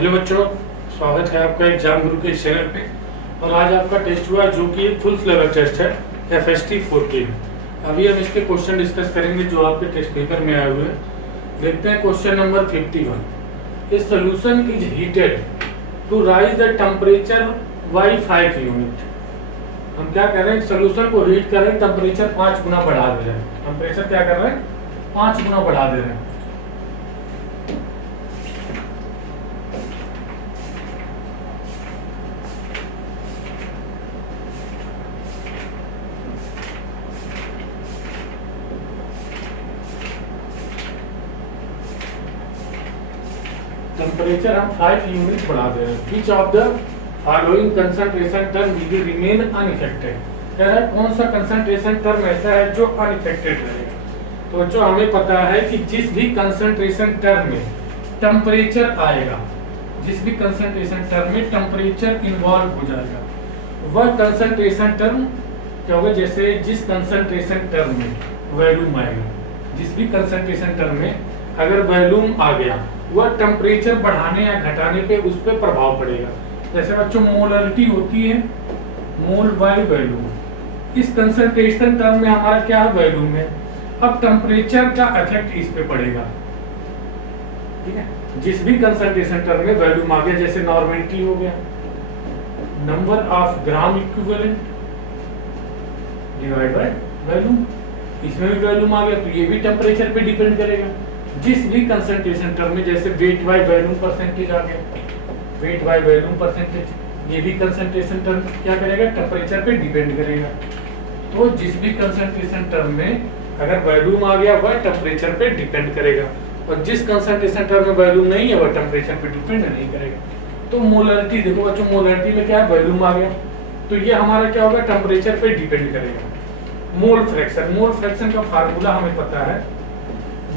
Hello बच्चों, स्वागत है आपका एग्जाम गुरु के इस चैनल पे। और आज आपका टेस्ट हुआ जो कि एक फुल फ्लेवर टेस्ट है FST 4K। अभी हम इसके क्वेश्चन डिस्कस करेंगे जो आपके टेस्ट पेपर में आए हुए हैं। देखते हैं क्वेश्चन नंबर 51। इस solution is heated to raise the temperature by 5 unit. हम क्या कर रहे हैं, सोल्यूशन को हीट कर रहे हैं, टेम्परेचर 5 गुना बढ़ा दे रहे हैं। टेम्परेचर क्या कर रहे हैं, 5 गुना बढ़ा दे रहे हैं। टेम्परेचर हम 5 यूनिट बढ़ा दे रहे हैं। विच of the following concentration term will remain unaffected. कह रहा है कौन सा कंसंट्रेशन टर्म ऐसा है जो अनइफेक्टेड रहेगा। तो जो हमें पता है कि जिस भी कंसंट्रेशन टर्म में टेम्परेचर आएगा, जिस भी कंसंट्रेशन टर्म में टेम्परेचर इन्वॉल्व हो जाएगा, वह कंसंट्रेशन टर्म क्या होगा। जैसे जिस कंसंट्रेशन टर्म में वॉल्यूम आएगा, जिस भी कंसंट्रेशन टर्म में अगर वॉल्यूम आ गया, वह टेम्परेचर बढ़ाने या घटाने पे उस पर प्रभाव पड़ेगा। जैसे बच्चों मोलरिटी होती है, मोल बाय वॉल्यूम। इस कंसंट्रेशन टर्म में हमारा क्या वॉल्यूम है, अब टेम्परेचर का इफेक्ट इस पे पड़ेगा। ठीक है, जिस भी कंसंट्रेशन टर्म में वॉल्यूम आ गया, जैसे नॉर्मेलिटी हो गया, number of gram equivalent divide by volume, इसमें भी वॉल्यूम आ गया तो ये भी टेम्परेचर पे डिपेंड करेगा। जिस भी कंसंट्रेशन टर्म में जैसे वेट बाय वॉल्यूम परसेंटेज आ गया, वेट बाय वॉल्यूम परसेंटेज, ये भी कंसंट्रेशन टर्म क्या करेगा, टेम्परेचर पे डिपेंड करेगा। तो जिस भी कंसंट्रेशन टर्म में अगर वॉल्यूम आ गया वह टेम्परेचर पे डिपेंड करेगा, और जिस कंसंट्रेशन टर्म में वॉल्यूम नहीं है वह टेम्परेचर पे डिपेंड नहीं करेगा। तो मोलरिटी देखो बच्चों, मोलरिटी में क्या है, वॉल्यूम आ गया तो ये हमारा क्या होगा, टेम्परेचर पे डिपेंड करेगा। मोल फ्रैक्शन, मोल फ्रैक्शन का फार्मूला हमें पता है,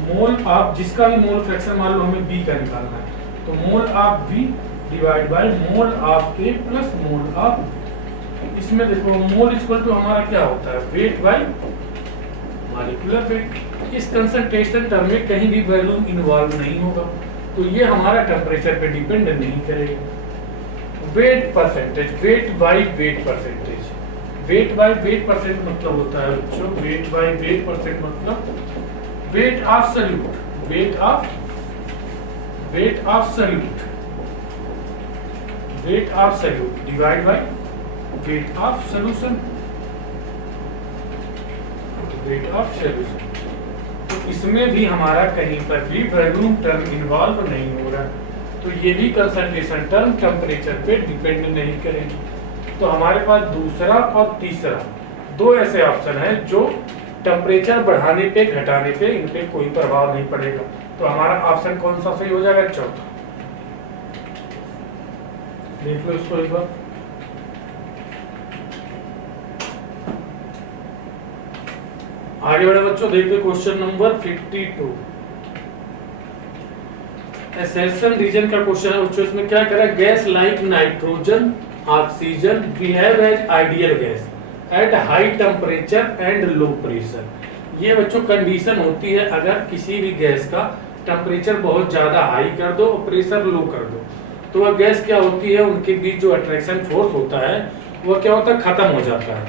मोल ऑफ, जिसका भी मोल फ्रैक्शन मान लो हमें बी का निकालना है, तो mole of B divide by mole of A plus mole of. इसमें देखो मोल इक्वल टू हमारा क्या होता है, वेट बाय मॉलिक्यूलर वेट। इस कंसंट्रेशन टर्म में कहीं भी वॉल्यूम इन्वॉल्व नहीं होगा तो ये हमारा टेम्परेचर पे डिपेंड नहीं करेगा। Wait percentage, weight by weight percentage, weight by weight percent मतलब होता है बच्चों, वेट बाय वेट परसेंट मतलब weight of solute, weight of solute, weight of solute divide by weight of solution, weight of solution. तो इसमें भी हमारा कहीं पर भी वॉल्यूम टर्म इन्वॉल्व नहीं हो रहा, तो ये भी कंसंट्रेशन टर्म टेम्परेचर पे डिपेंड नहीं करेगी। तो हमारे पास दूसरा और तीसरा दो ऐसे ऑप्शन है जो टेम्परेचर बढ़ाने पे घटाने पे इन पे कोई प्रभाव नहीं पड़ेगा। तो हमारा ऑप्शन कौन सा सही हो जाएगा, चौथा। देख लो इसको एक बार। आगे बढ़े बच्चों, देखते क्वेश्चन नंबर 52। एसेशन रीजन का क्वेश्चन है बच्चों। इसमें क्या करा, gas like nitrogen oxygen behave as ideal gas at high temperature and low pressure. ये बच्चों कंडीशन होती है अगर किसी भी गैस का टेम्परेचर बहुत ज्यादा हाई कर दो और प्रेशर लो कर दो, तो वह गैस क्या होती है, उनके बीच जो अट्रैक्शन फोर्स होता है वह क्या होता है, खत्म हो जाता है।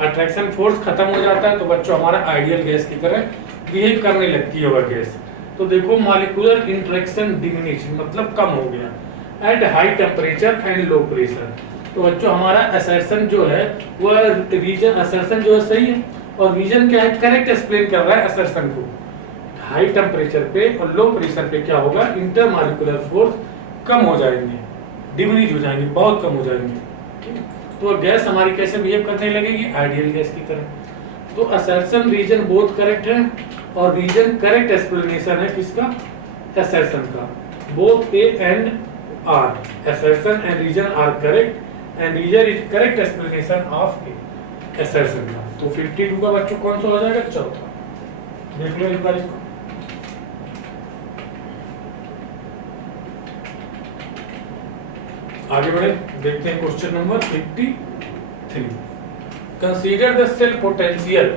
अट्रैक्शन फोर्स खत्म हो जाता है तो बच्चों हमारा आइडियल गैस की तरह बिहेव करने लगती है वह गैस। तो देखो मॉलिक्यूलर इंटरेक्शन डिमिनिश मतलब कम हो गया eight high temperature and low pressure. तो बच्चों हमारा असर्शन जो है वह रीजन, असर्शन जो है सही है, और रीजन क्या है, करेक्ट एक्सप्लेन कर रहा है असर्शन को। हाई टेम्परेचर पे और लो प्रेशर पे क्या होगा, इंटरमॉलिक्यूलर फोर्स कम हो जाएंगे, डिमिनिश हो जाएंगे, बहुत कम हो जाएंगे। ठीक है, तो गैस हमारी कैसे बिहेव करने लगेगी, आइडियल गैस की तरह। तो असर्शन रीजन बोथ करेक्ट है, और रीजन करेक्ट एक्सप्लेनेशन है किसका, असर्शन का। Both A and R, assertion and reason are correct and reason is correct explanation of A, assertion का। तो 52 का बच्चों कौन सा हो जाएगा, चौथा। देख लो एक बार इसको। आगे बढ़े, देखते हैं question number 53। Consider the cell potential.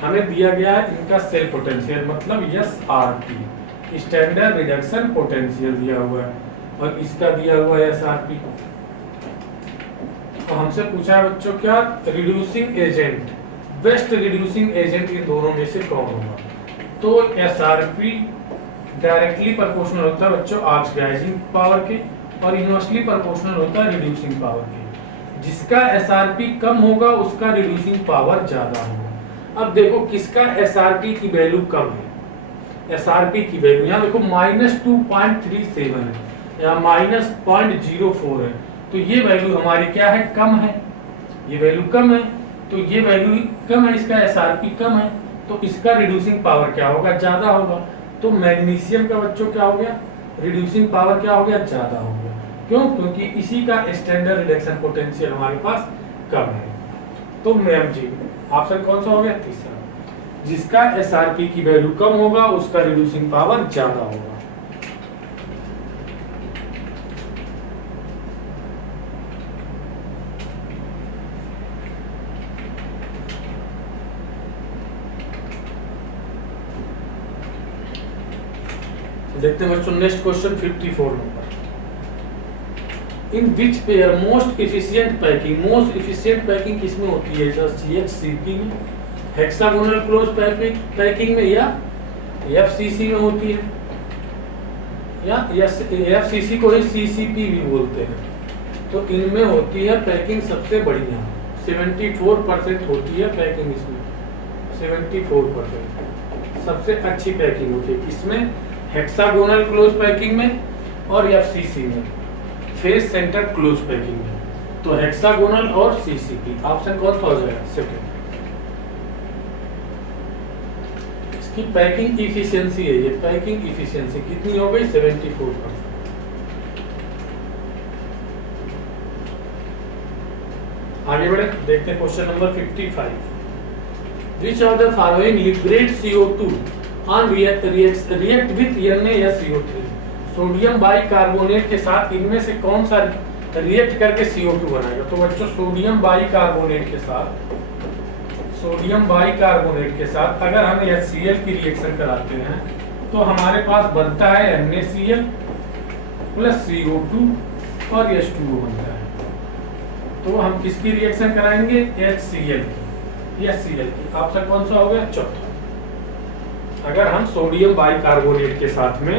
हमें दिया गया है इनका सेल पोटेंशियल मतलब SRP, स्टैंडर्ड रिडक्शन पोटेंशियल दिया हुआ है। और इसका दिया हुआ है SRP। तो हमसे पूछा है बच्चों क्या reducing agent, best reducing agent in दोनों में से कौन होगा। तो SRP डायरेक्टली प्रोपोर्शनल होता है बच्चों ऑक्सीडाइजिंग पावर के और इनवर्सली प्रोपोर्शनल होता है रिड्यूसिंग पावर के। जिसका SRP कम होगा उसका रिड्यूसिंग पावर ज्यादा होगा। अब देखो किसका SRP की वैल्यू कम है, SRP की वैल्यू यहाँ देखो -2.37 है या -0.04 है, तो ये वैल्यू हमारी क्या है, कम है, ये वैल्यू कम है, तो ये वैल्यू कम है, इसका SRP कम है, तो इसका रिड्यूसिंग पावर क्या होगा, ज्यादा होगा। तो मैग्नीशियम का बच्चों क्या हो गया, रिड्यूसिंग पावर क्या हो गया, ज्यादा हो गया। क्यों, क्योंकि इसी का स्टैंडर्ड रिडक्शन पोटेंशियल हमारे पास कम है। तो मैम जी ऑप्शन कौन सा हो गया, तीसरा, जिसका SRP की वैल्यू कम होगा उसका रिड्यूसिंग पावर ज्यादा होगा। देखते हैं बच्चों next question 54 number. In which pair most efficient packing किसमें होती है, CHCP में, हेक्सागोनल क्लोज पैकिंग में या FCC में होती है, या FCC को ही CCP भी बोलते हैं। तो इनमें होती है पैकिंग सबसे बढ़िया, 74% होती है पैकिंग इसमें, 74% सबसे अच्छी पैकिंग होती है इसमें, हेक्सागोनल क्लोज पैकिंग में और FCC में, फेस सेंटर क्लोज पैकिंग में। तो हेक्सागोनल और CCP ऑप्शन कौन सा हो जाएगा, सेकंड। इसकी पैकिंग इफिशियंसी है, ये पैकिंग इफिशियंसी कितनी हो गई, 74%। आगे बढ़े, देखते हैं question number 55। Which of the following liberate CO2 on react with NaSCO3? Sodium bicarbonate के साथ इनमें से कौन सा रिएक्ट करके CO2 बनाएगा। तो बच्चों सोडियम बाइकार्बोनेट के साथ अगर हम HCl की रिएक्शन कराते हैं तो हमारे पास बनता है NaCl प्लस CO2 और H2O बनता है। तो हम किसकी रिएक्शन कराएंगे, HCl की। ऑप्शन कौन सा हो गया, चौथा। अगर हम सोडियम बाइकार्बोनेट के साथ में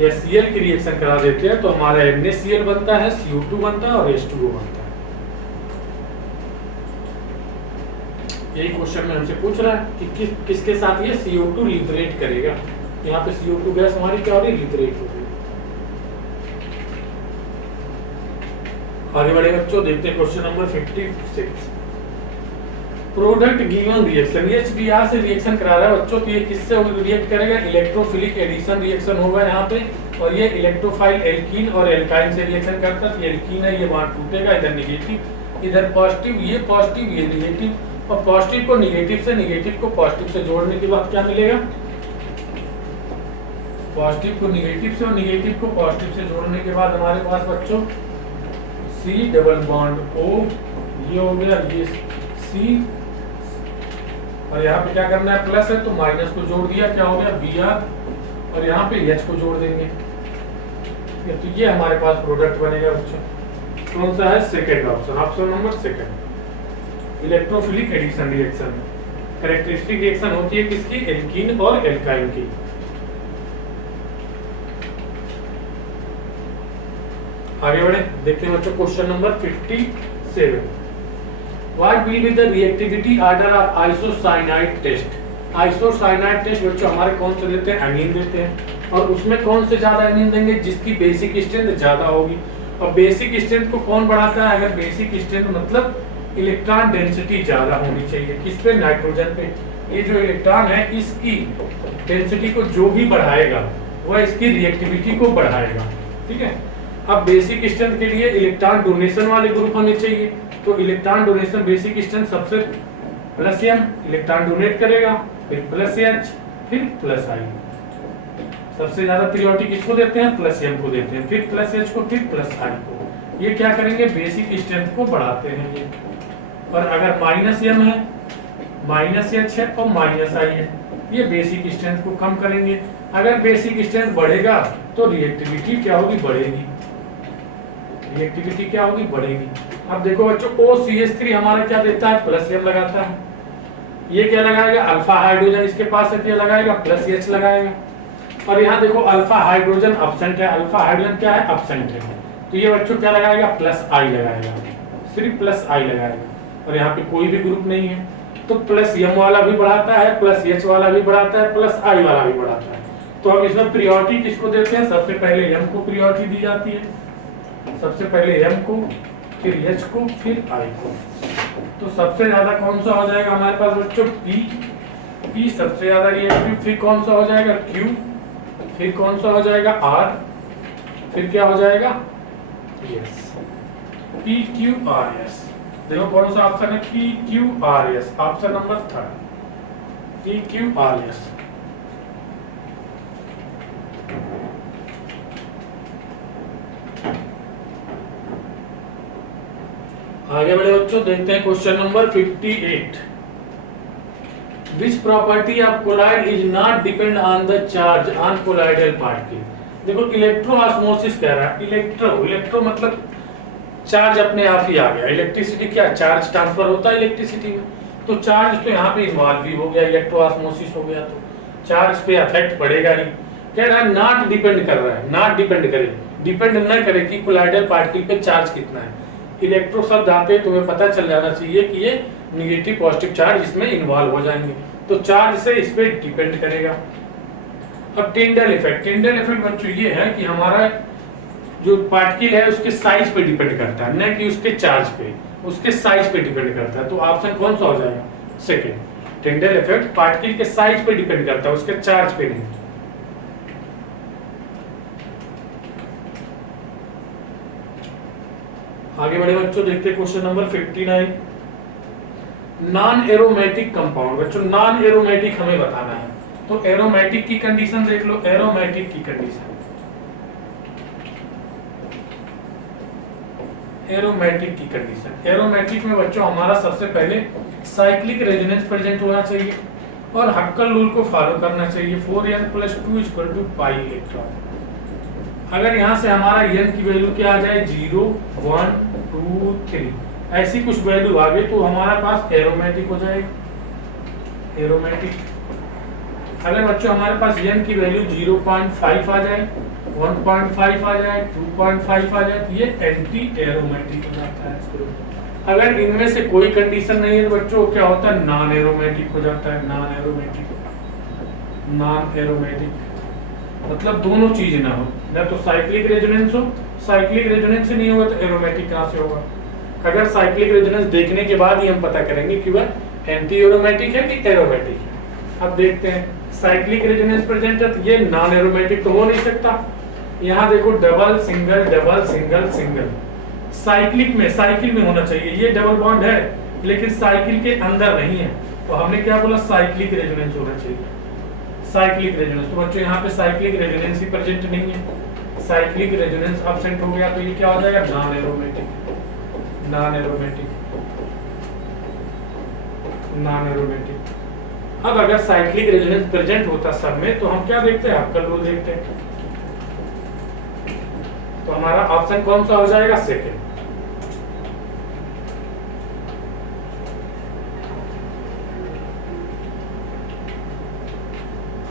HCl की रिएक्शन करा देते हैं तो हमारा NaCl बनता है, CO2 बनता है और H2O बनता है। यही क्वेश्चन में हमसे पूछ रहा है कि किसके साथ ये CO2 लिबरेट करेगा। यहाँ पे CO2 गैस हमारी क्या हो रही है, लिबरेट हो रही है। आगे बढ़े बच्चों, देखते हैं question number 56। Product given reaction, ये HBr से रिएक्शन करा रहा है बच्चों, तो ये किससे रिएक्ट करेगा, इलेक्ट्रोफिलिक एडिशन रिएक्शन होगा यहाँ पे, और ये इलेक्ट्रोफाइल एल्कीन और एल्काइन से रिएक्शन करता है। एल्कीन है, ये बॉन्ड टूटेगा, इधर निगेटिव, इधर पॉजिटिव, ये पॉजिटिव ये निगेटिव, और पॉजिटिव को निगेटिव से, निगेटिव को पॉजिटिव से जोड़ने के बाद क्या मिलेगा, पॉजिटिव को निगेटिव से और निगेटिव को पॉजिटिव से जोड़ने के बाद हमारे पास बच्चों C डबल बॉन्ड O, ये हो गया, ये C, और यहाँ पे क्या करना है, प्लस है तो माइनस को जोड़ दिया, क्या हो गया Br, और यहाँ पे H को जोड़ देंगे। तो ये हमारे पास प्रोडक्ट बनेगा बच्चों। कौन सा है, second option, option number second. Electrophilic addition reaction characteristic reaction होती है किसकी, एल्कीन और एल्काइन की। आगे बढ़े, देखते हैं बच्चों question number 57। What will be the reactivity order of isocyanide test? Isocyanide test बच्चों हमारे कौन से देते हैं, अमीन देते हैं, और उसमें कौन से ज्यादा अमीन देंगे, जिसकी बेसिक स्ट्रेंथ ज्यादा होगी। और बेसिक स्ट्रेंथ को कौन बढ़ाता है, अगर बेसिक स्ट्रेंथ मतलब इलेक्ट्रॉन डेंसिटी ज्यादा होनी चाहिए, किस पे, नाइट्रोजन पे। ये जो इलेक्ट्रॉन है इसकी डेंसिटी को जो भी बढ़ाएगा वह इसकी रिएक्टिविटी को बढ़ाएगा, ठीक है। अब बेसिक स्ट्रेंथ के लिए इलेक्ट्रॉन डोनेशन वाले ग्रुप होने चाहिए, तो इलेक्ट्रॉन डोनेशन बेसिक स्ट्रेंथ सबसे प्लस m इलेक्ट्रॉन डोनेट करेगा, फिर प्लस H, फिर प्लस I। सबसे ज्यादा प्रियोरिटी किसको देते हैं, प्लस m को देते हैं, फिर प्लस H को, फिर प्लस I को। ये क्या करेंगे, बेसिक स्ट्रेंथ को बढ़ाते हैं ये। और अगर माइनस m है, माइनस H है और माइनस I है, ये बेसिक स्ट्रेंथ को कम करेंगे। अगर बेसिक स्ट्रेंथ बढ़ेगा तो रिएक्टिविटी क्या होगी, बढ़ेगी। रिएक्टिविटी क्या होगी, बढ़ेगी। अब देखो बच्चों OCH3 हमारा क्या देता है, प्लस M लगाता है। ये क्या लगाएगा, अल्फा हाइड्रोजन इसके पास है, क्या लगाएगा, प्लस H लगाएगा। और यहाँ देखो अल्फा हाइड्रोजन एब्सेंट है, अल्फा हाइड्रोजन क्या है, एब्सेंट है, तो ये बच्चों क्या लगाएगा, प्लस I लगाएगा, सिर्फ प्लस I लगाएगा। और यहाँ पे कोई भी ग्रुप नहीं है, तो प्लस M वाला भी बढ़ाता है, प्लस H वाला भी बढ़ाता है, प्लस I वाला भी बढ़ाता है। तो हम इसमें प्रियोरिटी किसको देते हैं, सबसे पहले M को प्रियोरिटी दी जाती है, सबसे पहले M को, फिर H को, फिर I को। तो सबसे ज्यादा कौन सा हो जाएगा हमारे पास बच्चों, P सबसे ज्यादा रिएक्टिव, फिर कौन सा हो जाएगा Q, फिर कौन सा हो जाएगा R, फिर क्या हो जाएगा S, PQRS। देखो कौन सा ऑप्शन है, PQRS, ऑप्शन नंबर 3 PQRS। आगे बढ़े बच्चों, देखते हैं question number 58। Which property of colloid is not depend on the charge on colloidal particle. देखो इलेक्ट्रोऑस्मोसिस कह रहा है, इलेक्ट्रो मतलब चार्ज अपने आप ही आ गया। इलेक्ट्रिसिटी क्या, चार्ज ट्रांसफर होता है इलेक्ट्रिसिटी में, तो चार्ज तो यहाँ पे इन्वॉल्व भी हो गया, इलेक्ट्रोऑस्मोसिस हो गया, तो चार्ज पे इफेक्ट पड़ेगा ही। कह रहा है नॉट डिपेंड कर रहा है, नॉट डिपेंड करे, डिपेंड न करे कि कोलाइडल पार्टिकल पे चार्ज कितना है। इलेक्ट्रो शब्द आते ही तुम्हें पता चल जाना चाहिए कि ये निगेटिव पॉजिटिव चार्ज इसमें इन्वॉल्व हो जाएंगे, तो चार्ज से इस पे डिपेंड करेगा। अब टिंडल इफेक्ट बच्चों ये है कि हमारा जो पार्टिकल है उसके साइज पे डिपेंड करता है, न कि उसके चार्ज पे, उसके साइज पे डिपेंड करता है। तो ऑप्शन कौन सा हो जाएगा, सेकंड। टिंडल इफेक्ट पार्टिकल के साइज पे डिपेंड करता है, उसके चार्ज पे नहीं। आगे बढ़े बच्चों, देखते question number 59। Non aromatic compound, बच्चों नॉन एरोमेटिक हमें बताना है, तो एरोमेटिक की कंडीशन देख लो, एरोमेटिक की कंडीशन, एरोमेटिक की कंडीशन। एरोमेटिक में बच्चों हमारा सबसे पहले साइक्लिक रेजोनेंस प्रेजेंट होना चाहिए और हक्कल रूल को फॉलो करना चाहिए, 4n+2 = पाई इलेक्ट्रॉन। अगर यहाँ से हमारा n की वैल्यू क्या आ जाए, 0 1 2 3 ऐसी कुछ वैल्यू आ गई तो हमारा पास एरोमेटिक हो जाएगा, एरोमेटिक। अगर बच्चों हमारे पास n की वैल्यू 0.5 आ जाए, 1.5 आ जाए, 2.5 आ जाए, तो ये एंटी एरोमेटिक हो जाता है। अगर इनमें से कोई कंडीशन नहीं है तो बच्चों क्या होता है, नॉन एरोमेटिक हो जाता है, नॉन एरोमेटिक। नॉन एरोमेटिक मतलब दोनों चीज ना हो, या तो साइक्लिक रेजोनेंस हो, साइक्लिक रेजोनेंस से नहीं होगा तो एरोमेटिक कहां से होगा। अगर साइक्लिक रेजोनेंस देखने के बाद ही हम पता करेंगे कि वह एंटी एरोमेटिक है कि एरोमेटिक है। अब देखते हैं, साइक्लिक रेजोनेंस प्रेजेंट है तो ये नॉन एरोमेटिक तो हो नहीं सकता। यहाँ देखो double single double single single, cyclic में होना चाहिए, ये डबल बॉन्ड है लेकिन साइकिल के अंदर नहीं है, तो हमने क्या बोला, साइक्लिक रेजोनेंस होना चाहिए, साइक्लिक रेजोनेंस। तो बच्चों यहाँ पे साइक्लिक रेजोनेंस ही प्रेजेंट नहीं है, साइक्लिक रेजोनेंस एब्सेंट हो गया, तो ये क्या हो जाएगा, non aromatic, non aromatic, non aromatic. अब अगर साइक्लिक रेजोनेंस प्रेजेंट होता सब में तो हम क्या देखते हैं, हक्कल रूल देखते हैं, तो हमारा ऑप्शन कौन सा हो जाएगा, सेकंड।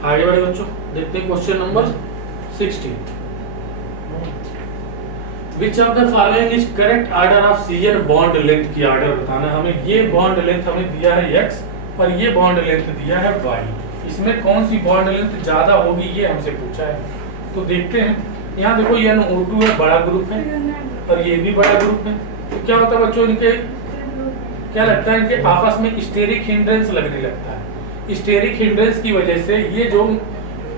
आगे बढ़े बच्चों, देखते हैं question number 16। Which of the following is correct order of CN bond length की ऑर्डर बताना। हमें ये बॉन्ड लेंथ हमें दिया है x और ये बॉन्ड लेंथ दिया है y, इसमें कौन सी बॉन्ड लेंथ ज्यादा होगी ये हमसे पूछा है। तो देखते हैं, यहाँ देखो ये NO2 है, बड़ा ग्रुप है और ये भी बड़ा ग्रुप है, तो क्या होता है बच्चों, इनके क्या लगता है, इनके आपस में स्टेरिक हिंड्रेंस लगने लगता है। स्टेरिक हिंड्रेंस की वजह से ये जो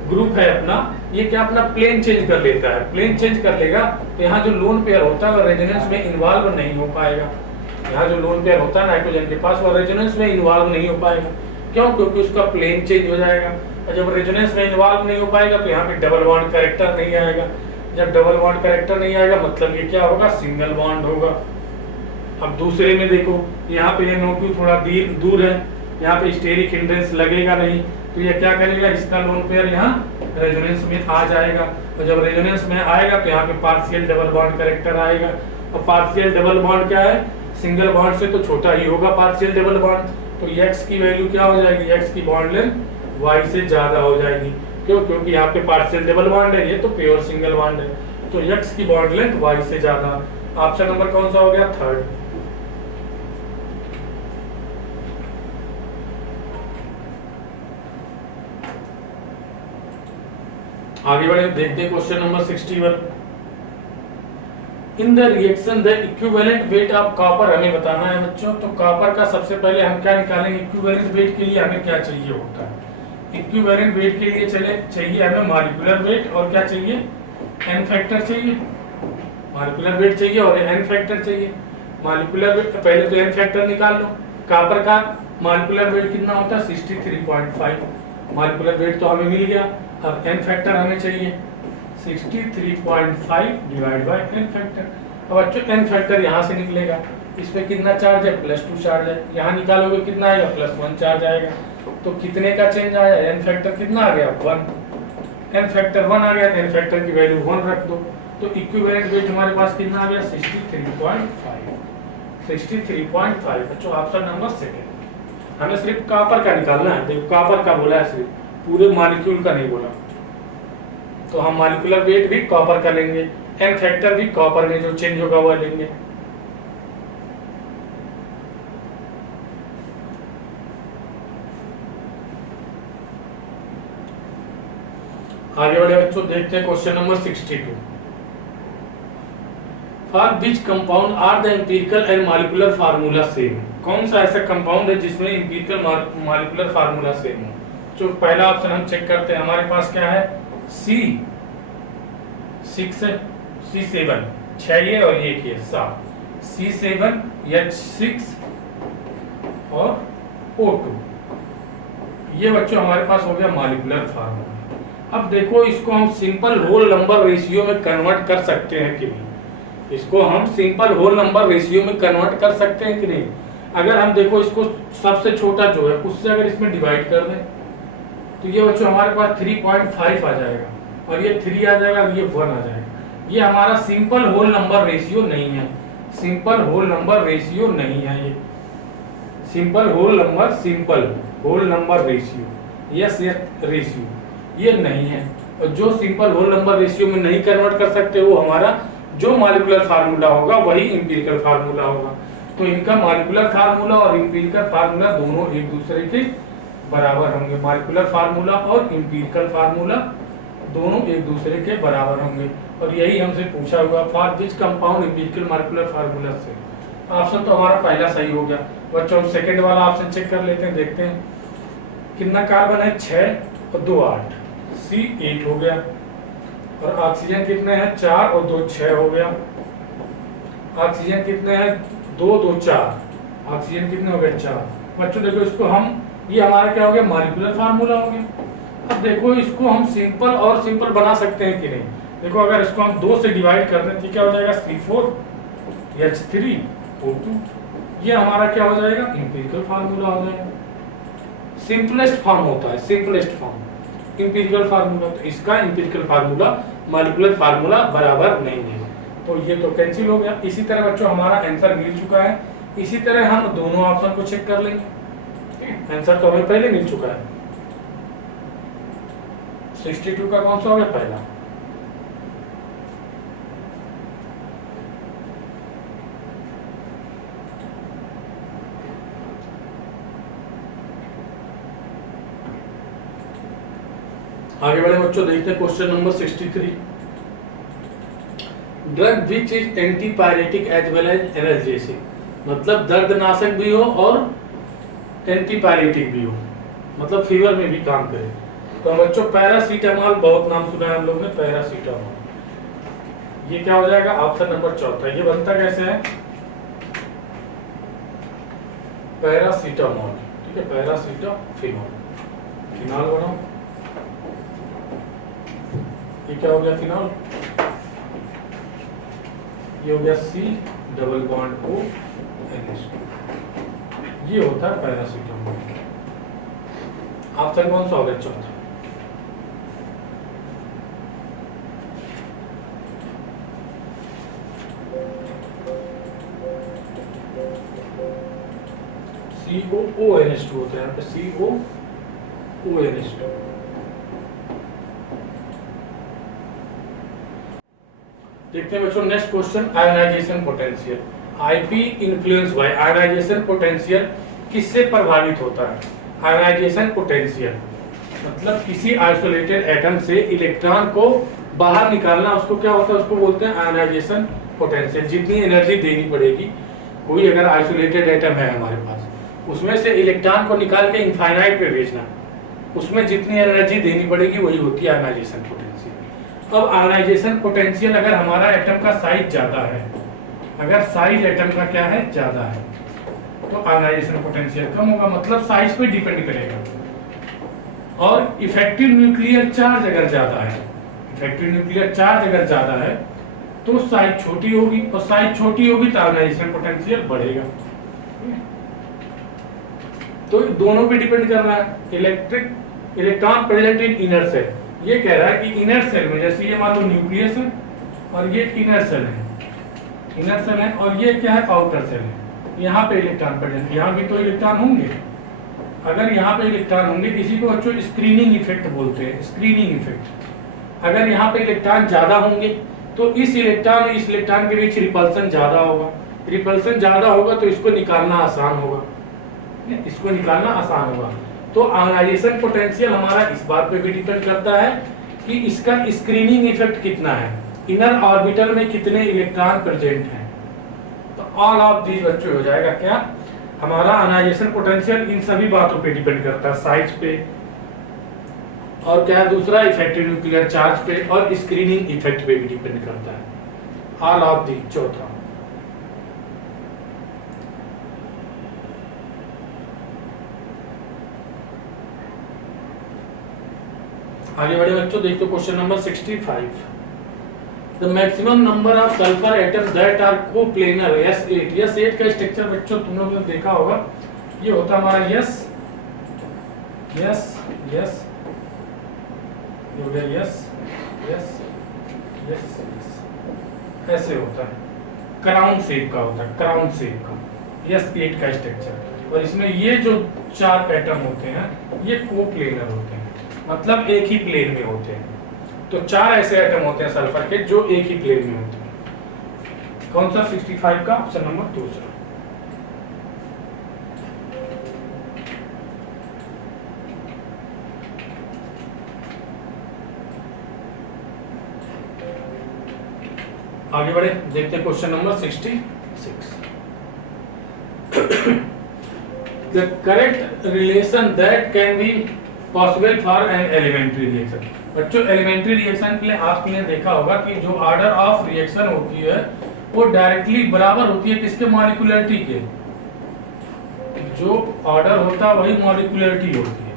ग्रुप है अपना, ये क्या अपना प्लेन चेंज कर लेता है, प्लेन चेंज कर लेगा तो यहाँ जो लोन पेयर होता है वो रेजोनेंस में इन्वॉल्व नहीं हो पाएगा। यहाँ जो लोन पेयर होता है नाइट्रोजन के पास वो रेजोनेंस में इन्वॉल्व नहीं हो पाएगा, क्यों, क्योंकि उसका प्लेन चेंज हो जाएगा। और जब रेजोनेंस में इन्वॉल्व नहीं हो पाएगा तो यहाँ पे डबल बॉन्ड कैरेक्टर नहीं आएगा। जब डबल बॉन्ड कैरेक्टर नहीं आएगा मतलब ये क्या होगा, सिंगल बॉन्ड होगा। अब दूसरे में देखो, यहाँ पे NO2 थोड़ा दूर है, यहाँ पे स्टेरिक हिंड्रेंस लगेगा नहीं, तो ये क्या करेगा, इसका लोन पेयर यहाँ रेजोनेंस में आ जाएगा, और जब रेजोनेंस में आएगा तो यहाँ पे पार्शियल डबल बॉन्ड कैरेक्टर आएगा। और पार्शियल डबल बॉन्ड क्या है, सिंगल बॉन्ड से तो छोटा ही होगा पार्शियल डबल बॉन्ड, तो x की वैल्यू क्या हो जाएगी, x की बॉन्ड लेंथ y से ज्यादा हो जाएगी। क्यों, क्योंकि यहाँ पे पार्शियल डबल बॉन्ड है, ये तो प्योर सिंगल बॉन्ड है, तो x की बॉन्ड लेंथ y से ज्यादा। ऑप्शन नंबर कौन सा हो गया, थर्ड। आगे बढ़े, देखते हैं question number 61। In the reaction the equivalent weight of copper हमें बताना है बच्चों। तो कॉपर का सबसे पहले हम क्या निकालेंगे, इक्विवेलेंट वेट के लिए हमें क्या चाहिए होता है, इक्विवेलेंट वेट के लिए चाहिए हमें मॉलिक्यूलर वेट, और क्या चाहिए, एन फैक्टर चाहिए। मॉलिक्यूलर वेट चाहिए और एन फैक्टर चाहिए। मॉलिक्यूलर वेट पहले तो एन फैक्टर निकाल लो। कॉपर का मॉलिक्यूलर वेट कितना होता है, 63.5। मॉलिक्यूलर वेट तो हमें मिल गया, अब एन फैक्टर हमें चाहिए 63.5 डिवाइड बाय एन फैक्टर। अब बच्चों एन फैक्टर यहाँ से निकलेगा, इस पे कितना चार्ज है, +2 चार्ज है, यहाँ निकालोगे कितना आएगा, +1 चार्ज आएगा। तो कितने का चेंज आया, एन फैक्टर कितना आ गया, 1। एन फैक्टर 1 आ गया, एन फैक्टर की वैल्यू 1 रख दो, तो इक्विवेलेंट वेट हमारे पास कितना आ गया, 63.5। 63.5 बच्चों ऑप्शन नंबर सेकंड। हमें सिर्फ कॉपर का निकालना है, देखो कॉपर का बोला है, सिर्फ पूरे मॉलिक्यूल का नहीं बोला। तो हम मॉलिक्यूलर वेट भी कॉपर का लेंगे, एन फैक्टर भी कॉपर में जो चेंज होगा वो लेंगे। आगे बढ़े बच्चों, देखते हैं question number 62। For which compound are the empirical and molecular formula same. कौन सा ऐसा कंपाउंड है जिसमें एम्पिरिकल मॉलिक्यूलर फार्मूला सेम हो। जो पहला ऑप्शन हम चेक करते हैं, हमारे पास क्या है, C6 है, C7 6 ये और ये 7, C7H6 और O2। ये बच्चों हमारे पास हो गया मॉलिक्यूलर फार्मूला। अब देखो इसको हम सिंपल होल नंबर रेशियो में कन्वर्ट कर सकते हैं कि नहीं, इसको हम सिंपल होल नंबर रेशियो में कन्वर्ट कर सकते हैं कि नहीं। अगर हम देखो इसको सबसे छोटा जो है उससे अगर इसमें डिवाइड कर दें तो ये बच्चों हमारे पास 3.5 आ जाएगा, और ये 3 आ जाएगा और ये 1 आ जाएगा। ये हमारा सिंपल होल नंबर रेशियो नहीं है, सिंपल होल नंबर रेशियो नहीं है, ये simple whole number ratio, yes ratio ये नहीं है। और जो सिंपल होल नंबर रेशियो में नहीं कन्वर्ट कर सकते वो हमारा जो मॉलिक्यूलर फार्मूला होगा वही एम्पिरिकल फार्मूला होगा। तो इनका मॉलिक्यूलर फार्मूला और एम्पिरिकल फार्मूला दोनों एक दूसरे के बराबर होंगे। मॉलिक्यूलर फार्मूला और एम्पिरिकल फार्मूला दोनों एक दूसरे के बराबर होंगे, और यही हमसे पूछा हुआ for which compound empirical molecular formula से। ऑप्शन तो हमारा पहला सही हो गया बच्चों। सेकंड वाला ऑप्शन चेक कर लेते हैं, देखते हैं कितना कार्बन है, 6 और 2 8, C8 हो गया। और ऑक्सीजन कितने हैं, 4 और 2 6 हो गया। ऑक्सीजन कितने हैं, 2 2 4, ऑक्सीजन कितने हो गए, 4। बच्चों देखो इसको हम, ये हमारा क्या हो गया, मॉलिक्यूलर फार्मूला हो गया। अब देखो इसको हम सिंपल और सिंपल बना सकते हैं कि नहीं। देखो अगर इसको हम 2 से डिवाइड कर दें तो क्या हो जाएगा, C4H3O2। ये हमारा क्या हो जाएगा, एम्पिरिकल फार्मूला हो जाएगा। सिंपलेस्ट फॉर्म होता है, सिंपलेस्ट फॉर्म एम्पिरिकल फार्मूला। तो इसका एम्पिरिकल फार्मूला मॉलिक्यूलर फार्मूला बराबर नहीं है, तो ये तो कैंसिल हो गया। इसी तरह बच्चों हमारा आंसर मिल चुका है। इसी तरह हम दोनों ऑप्शन को चेक कर लेंगे। आंसर तो हमें पहले मिल चुका है। 62 का कौन सा हो गया, पहला। आगे बढ़े बच्चों, देखते हैं question number 63। Drug which is antipyretic as well as analgesic, मतलब दर्दनाशक भी हो और एंटीपायरेटिक भी हो, मतलब फीवर में भी काम करे। तो बच्चों पैरासीटामोल, बहुत नाम सुना है हम लोग ने, पैरासीटामोल। ये क्या हो जाएगा, ऑप्शन नंबर चौथा। ये बनता कैसे है, पैरासीटामोल, ठीक है, पैरासीटाफिनॉल, फिनॉल बनाओ। ये क्या हो गया, फिनॉल। ये हो गया C+O NH2, ये होता है पैरासीटामोल। ऑप्शन कौन सा हो गया, चौथा। COONH2 होता है यहाँ पे COONH2। देखते हैं बच्चों next question, ionization potential. IP influence by ionization potential किससे प्रभावित होता है? आयनाइजेशन पोटेंशियल मतलब किसी आइसोलेटेड एटम से इलेक्ट्रॉन को बाहर निकालना, उसको क्या होता है, उसको बोलते हैं आयनाइजेशन पोटेंशियल। जितनी एनर्जी देनी पड़ेगी, कोई अगर आइसोलेटेड एटम है हमारे पास, उसमें से इलेक्ट्रॉन को निकाल के इनफाइनाइट पे भेजना, उसमें जितनी एनर्जी देनी पड़ेगी वही होती है आयनाइजेशन पोटेंशियल। अब आयनाइजेशन पोटेंशियल अगर हमारा एटम का साइज ज्यादा है, अगर साइज एटम का क्या है ज्यादा है, तो आयनाइजेशन पोटेंशियल कम होगा, मतलब साइज पे डिपेंड करेगा। और इफेक्टिव न्यूक्लियर चार्ज अगर ज्यादा है, इफेक्टिव न्यूक्लियर चार्ज अगर ज्यादा है तो साइज छोटी होगी, और साइज छोटी होगी तो आयनाइजेशन पोटेंशियल बढ़ेगा। तो दोनों पे डिपेंड कर रहा है। Electron present in inner shell, ये कह रहा है कि इनर सेल में, जैसे ये मान लो न्यूक्लियस है और ये इनर सेल है, इनर सेल है, और ये क्या है आउटर सेल है। यहाँ पे इलेक्ट्रॉन प्रेजेंट, यहाँ भी तो इलेक्ट्रॉन होंगे। अगर यहाँ पे इलेक्ट्रॉन होंगे, इसी को बच्चों स्क्रीनिंग इफेक्ट बोलते हैं, स्क्रीनिंग इफेक्ट। अगर यहाँ पे इलेक्ट्रॉन ज्यादा होंगे तो इस इलेक्ट्रॉन के बीच रिपल्सन ज्यादा होगा, रिपल्सन ज्यादा होगा तो इसको निकालना आसान होगा, इसको निकालना आसान होगा। तो आयनाइजेशन पोटेंशियल हमारा इस बात पे भी डिपेंड करता है कि इसका स्क्रीनिंग इफेक्ट कितना है, इनर ऑर्बिटल में कितने इलेक्ट्रॉन प्रेजेंट हैं। तो ऑल ऑफ दीज बच्चों हो जाएगा क्या, हमारा आयनाइजेशन पोटेंशियल इन सभी बातों पे डिपेंड करता है, साइज पे, और क्या है दूसरा इफेक्टिव न्यूक्लियर चार्ज पे, और स्क्रीनिंग इफेक्ट पे भी डिपेंड करता है। ऑल ऑफ दी चौथा। आगे बढ़े बच्चों, देखते question number 65। The maximum number of sulphur atoms that are coplanar S8। S8 का स्ट्रक्चर बच्चों तुम लोगों ने देखा होगा, ये होता है हमारा S हो गया S ऐसे होता है, क्राउन शेप का होता है, क्राउन शेप का S8 का स्ट्रक्चर। और इसमें ये जो 4 एटम होते हैं ये कोप्लेनर होते हैं, मतलब एक ही प्लेन में होते हैं। तो 4 ऐसे एटम होते हैं सल्फर के जो एक ही प्लेन में होते हैं। कौन सा? 65 का ऑप्शन नंबर दूसरा। आगे बढ़े, देखते हैं question number 66। The correct relation that can be possible for an elementary reaction. बच्चों एलिमेंट्री रिएक्शन के लिए आपने देखा होगा कि जो ऑर्डर ऑफ रिएक्शन होती है वो डायरेक्टली बराबर होती है किसके? मॉलिक्यूलरिटी के। जो ऑर्डर होता है वही मॉलिक्यूलरिटी होती है।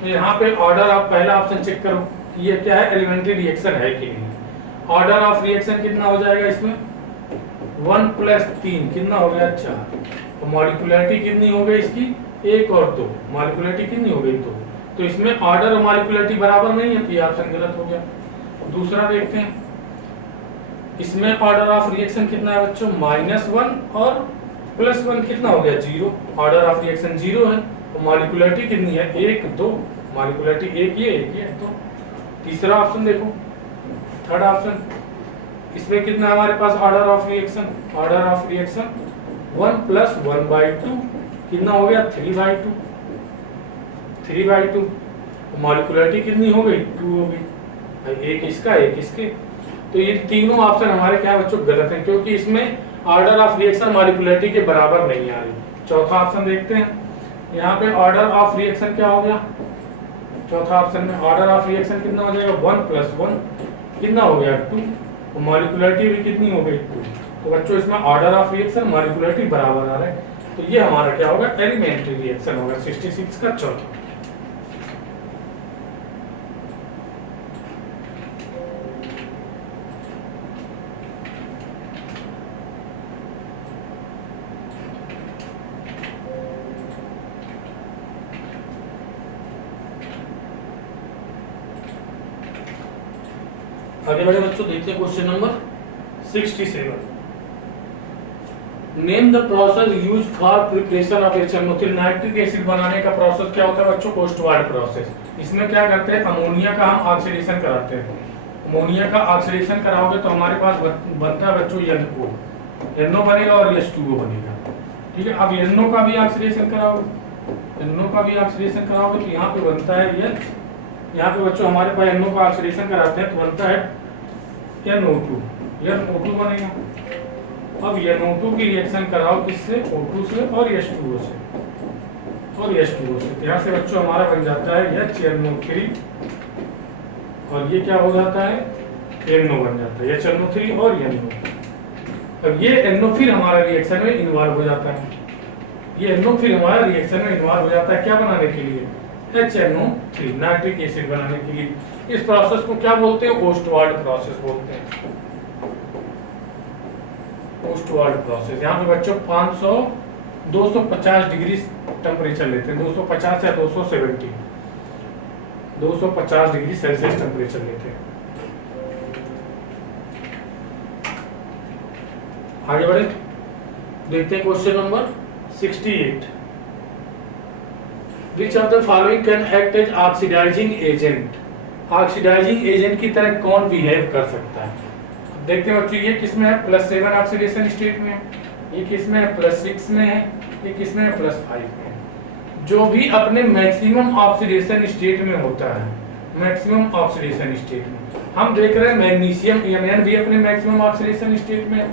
तो यहाँ पे ऑर्डर ऑफ, पहला ऑप्शन चेक करो ये क्या है, एलिमेंट्री रिएक्शन है कि नहीं। ऑर्डर ऑफ रिएक्शन कितना हो जाएगा इसमें? 1 + 3 कितना हो गया? 4। तो मॉलिक्यूलरिटी कितनी हो गई इसकी? 1 और 2। मॉलिक्यूलरिटी कितनी हो गई? 2। तो इसमें ऑर्डर और मॉलिक्यूलरिटी बराबर नहीं है, तो ये ऑप्शन गलत हो गया। दूसरा देखते हैं, इसमें ऑर्डर ऑफ रिएक्शन कितना है बच्चों? -1 और +1 कितना हो गया? 0। ऑर्डर ऑफ रिएक्शन 0 है, तो मॉलिक्यूलरिटी कितनी है? 1 2। मॉलिक्यूलरिटी 1 ये 1 ये, तो तीसरा ऑप्शन देखो, थर्ड ऑप्शन, इसमें कितना है हमारे पास order of reaction? Order of reaction 1 + 1/2 कितना हो गया? 3/2। 3/2। मॉलिक्यूलरिटी कितनी हो गई? 2 हो गई। एक इसका एक इसके, तो ये तीनों ऑप्शन हमारे क्या बच्चों? गलत हैं, क्योंकि इसमें ऑर्डर ऑफ रिएक्शन मॉलिक्यूलरिटी के बराबर नहीं आ रही। चौथा ऑप्शन देखते हैं, यहाँ पे ऑर्डर ऑफ रिएक्शन क्या हो गया? चौथा ऑप्शन में ऑर्डर ऑफ रिएक्शन कितना हो जाएगा? 1 + 1 कितना हो गया? 2। तो मॉलिक्यूलरिटी भी कितनी हो गई? 2। तो बच्चों इसमें ऑर्डर ऑफ रिएक्शन मॉलिक्यूलरिटी बराबर आ रहा है, तो ये हमारा क्या होगा? एलिमेंट्री रिएक्शन होगा 66 का चौथा। आगे बढ़े बच्चों, देखते हैं question number 67। Name the process use for preparation of HNO3। Nitric acid बनाने का प्रोसेस क्या होता है बच्चों? पोस्टवार्ड प्रोसेस। इसमें क्या करते हैं? अमोनिया का हम ऑक्सीडेशन कराते हैं। अमोनिया का ऑक्सीडेशन कराओगे तो हमारे पास बनता है बच्चों NO। NO बनेगा और H2O बनेगा। ठीक है, अब NO का भी ऑक्सीडेशन कराओगे, NO का भी ऑक्सीडेशन कराओगे तो यहाँ पे बनता है H। यहाँ पे बच्चों हमारे पास NO का ऑक्सीडेशन कराते हैं तो बनता है NO2। NO2 बनेगा। अब NO2 की रिएक्शन कराओ किससे? O2 से और H2O से, और H2O से। यहाँ से बच्चों हमारा बन जाता है HNO3 और ये क्या हो जाता है? NO बन जाता है, HNO3 और NO। अब ये NO फिर हमारा रिएक्शन में इन्वॉल्व हो जाता है, ये NO फिर हमारा रिएक्शन में इन्वॉल्व हो जाता है क्या बनाने के लिए? HNO3 नाइट्रिक एसिड बनाने के लिए। इस प्रोसेस को क्या बोलते हैं? पोस्टवार्ड प्रोसेस बोलते हैं, पोस्टवार्ड प्रोसेस। यहाँ पे बच्चों 250 डिग्री टेम्परेचर लेते हैं, 250 या 250 डिग्री सेल्सियस टेम्परेचर लेते हैं। आगे बढ़े, देखते हैं question number 68। Which of the following can act as oxidizing agent? Oxidizing agent की तरह कौन बिहेव कर सकता है? देखते हैं बच्चों, ये किसमें है? +7 ऑक्सीडेशन स्टेट में है, ये किसमें है? +6 में है, ये किसमें है? +5 में है। जो भी अपने मैक्सिमम ऑक्सीडेशन स्टेट में होता है, मैक्सिमम ऑक्सीडेशन स्टेट में, हम देख रहे हैं मैग्नीशियम Mn भी अपने मैक्सिमम ऑक्सीडेशन स्टेट में है,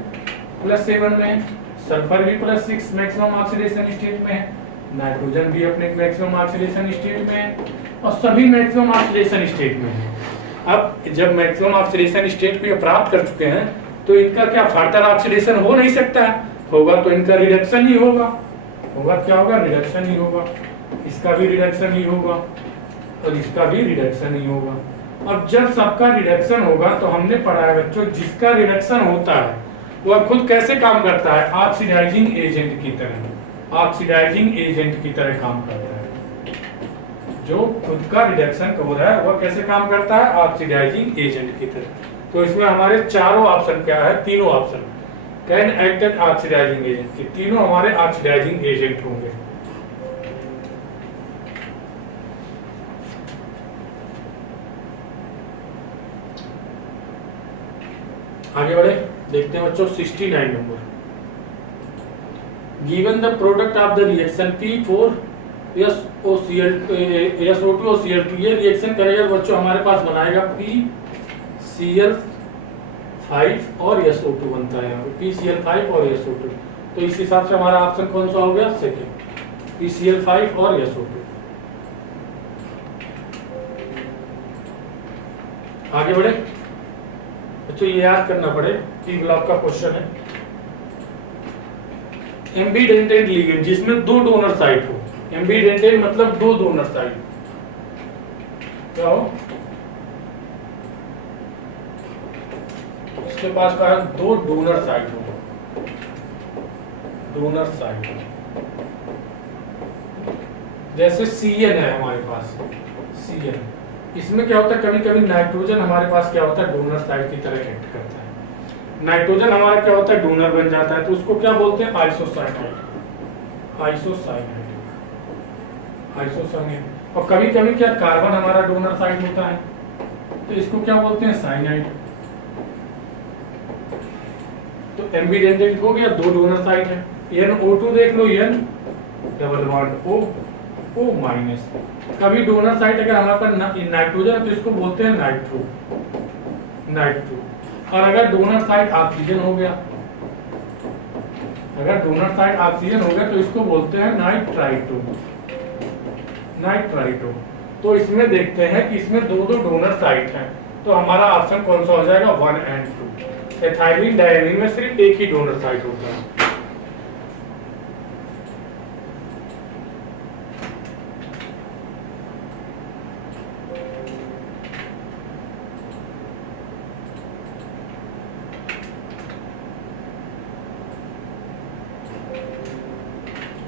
+7 में है। सल्फर भी +6 मैक्सिमम ऑक्सीडेशन स्टेट में है। नाइट्रोजन भी अपने मैक्सिमम ऑक्सीडेशन स्टेट में है और सभी मैक्सिमम ऑक्सीडेशन स्टेट में है। अब जब मैक्सिमम ऑक्सीडेशन स्टेट को ये प्राप्त कर चुके हैं तो इनका क्या फर्दर ऑक्सीडेशन हो नहीं सकता है? होगा तो इनका रिडक्शन ही होगा, होगा क्या होगा? रिडक्शन ही होगा। इसका भी रिडक्शन ही होगा और इसका भी रिडक्शन ही होगा। अब जब सबका रिडक्शन होगा तो हमने पढ़ा है बच्चों, जिसका रिडक्शन होता है वह खुद कैसे काम करता है? ऑक्सीडाइजिंग एजेंट की तरह, ऑक्सीडाइजिंग एजेंट की तरह काम करता है। जो खुद का रिडक्शन हो रहा है वह कैसे काम करता है? ऑक्सीडाइजिंग एजेंट की तरह। तो इसमें हमारे चारों ऑप्शन क्या है? तीनों option can act as oxidizing agent, तीनों हमारे ऑक्सीडाइजिंग एजेंट होंगे। आगे बढ़े, देखते हैं बच्चों 69 number. Given the product of the reaction P4SO2OCl2, ये रिएक्शन करेगा बच्चों हमारे पास बनाएगा PCl5 और SO2 बनता है, यहाँ पे PCl5 और SO2। तो इस हिसाब से हमारा ऑप्शन कौन सा हो गया? सेकंड, PCl5 और SO2। आगे बढ़े बच्चों, ये याद करना पड़े, पी ब्लॉक का क्वेश्चन है। एम्बीडेंटेड लिगेंड जिसमें दो डोनर साइट हो, एम्बीडेंटेड मतलब दो डोनर साइट, क्या हो? उसके पास का दो डोनर साइट हो, डोनर साइट। जैसे CN है हमारे पास, CN, इसमें क्या होता है? कभी कभी नाइट्रोजन हमारे पास क्या होता है? डोनर साइड की तरह एक्ट करता है। नाइट्रोजन हमारा क्या होता है? डोनर बन जाता है, तो उसको क्या बोलते हैं? Isocyanide, isocyanide, isocyanide. और कभी कभी क्या कार्बन हमारा डोनर साइड होता है, तो इसको क्या बोलते हैं? साइनाइड। तो एम्बीडेंटेड हो गया, दो डोनर साइड है। NO2 देख लो, N डबल बॉन्ड O-। कभी डोनर साइड अगर हमारे पास नाइट्रोजन है तो इसको बोलते हैं नाइट्रो, नाइट्रो। और अगर डोनर साइड ऑक्सीजन हो गया, अगर डोनर साइड ऑक्सीजन हो गया तो इसको बोलते हैं नाइट्राइटो, नाइट्राइटो। तो इसमें देखते हैं कि इसमें दो दो डोनर साइट हैं, तो हमारा ऑप्शन कौन सा हो जाएगा? 1 और 2। एथाइलिन डायनिन में सिर्फ एक ही डोनर साइट होता है।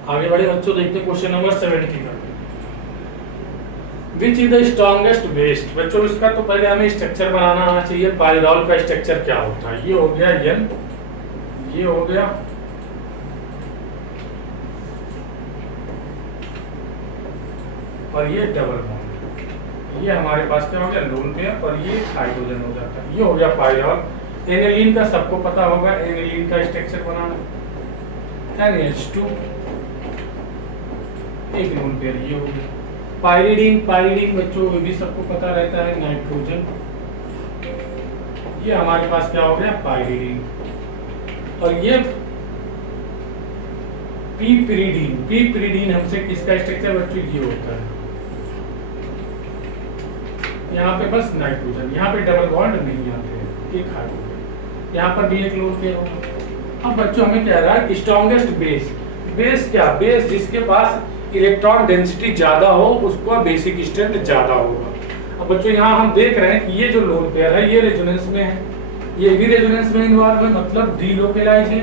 आगे बढ़े बच्चों, देखते हैं क्वेश्चन नंबर 70 का। Which is the strongest base? बच्चों इसका तो पहले हमें स्ट्रक्चर बनाना आना चाहिए। पाइरिडॉल का स्ट्रक्चर क्या होता है? ये हो गया N, ये हो गया और ये डबल बॉन्ड। ये हमारे पास क्या हो गया, लोन पेयर, और ये हाइड्रोजन हो जाता है। ये हो गया पायरॉल। एनिलीन का सबको पता होगा, एनिलीन का स्ट्रक्चर बनाना, NH2 एक लोन पेयर ये हो गया। पायरिडीन, पायरिडीन बच्चों ये भी सबको पता रहता है, नाइट्रोजन। ये हमारे पास क्या हो गया, पायरिडीन। और ये पीपिरिडीन, पीपिरिडीन हमसे किसका स्ट्रक्चर बच्चों ये होता है, यहाँ पे बस नाइट्रोजन, यहाँ पे डबल बॉन्ड नहीं आते हैं, एक हाइड्रोजन, यहाँ पर भी एक लोन पेयर होगा। अब बच्चों हमें कह रहा है स्ट्रॉन्गेस्ट बेस, बेस क्या, बेस जिसके पास इलेक्ट्रॉन डेंसिटी ज्यादा हो उसका बेसिक स्ट्रेंथ ज्यादा होगा। अब बच्चों यहाँ हम देख रहे हैं कि ये जो लोन पेयर है ये रेजोनेंस में है, ये भी रेजोनेंस में इन्वॉल्व है, मतलब डीलोकलाइज है,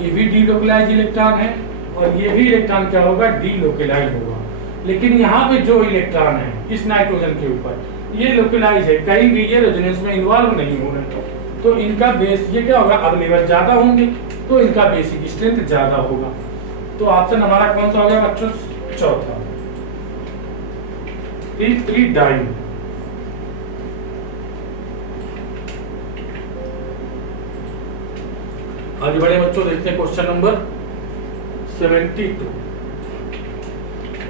ये भी डीलोकलाइज इलेक्ट्रॉन है, और ये भी इलेक्ट्रॉन क्या होगा, डीलोकलाइज होगा। लेकिन यहाँ पे जो इलेक्ट्रॉन है इस नाइट्रोजन के ऊपर ये लोकलाइज है, कहीं भी ये रेजोनेंस में इन्वॉल्व नहीं हो रहे, तो इनका बेस ये क्या होगा, अब लेवल ज्यादा होंगे तो इनका बेसिक स्ट्रेंथ ज्यादा होगा। तो ऑप्शन हमारा कौन सा हो गया बच्चों, चौथा, पीपिरिडाइन। आगे बढ़े बच्चों, देखते हैं question number 72।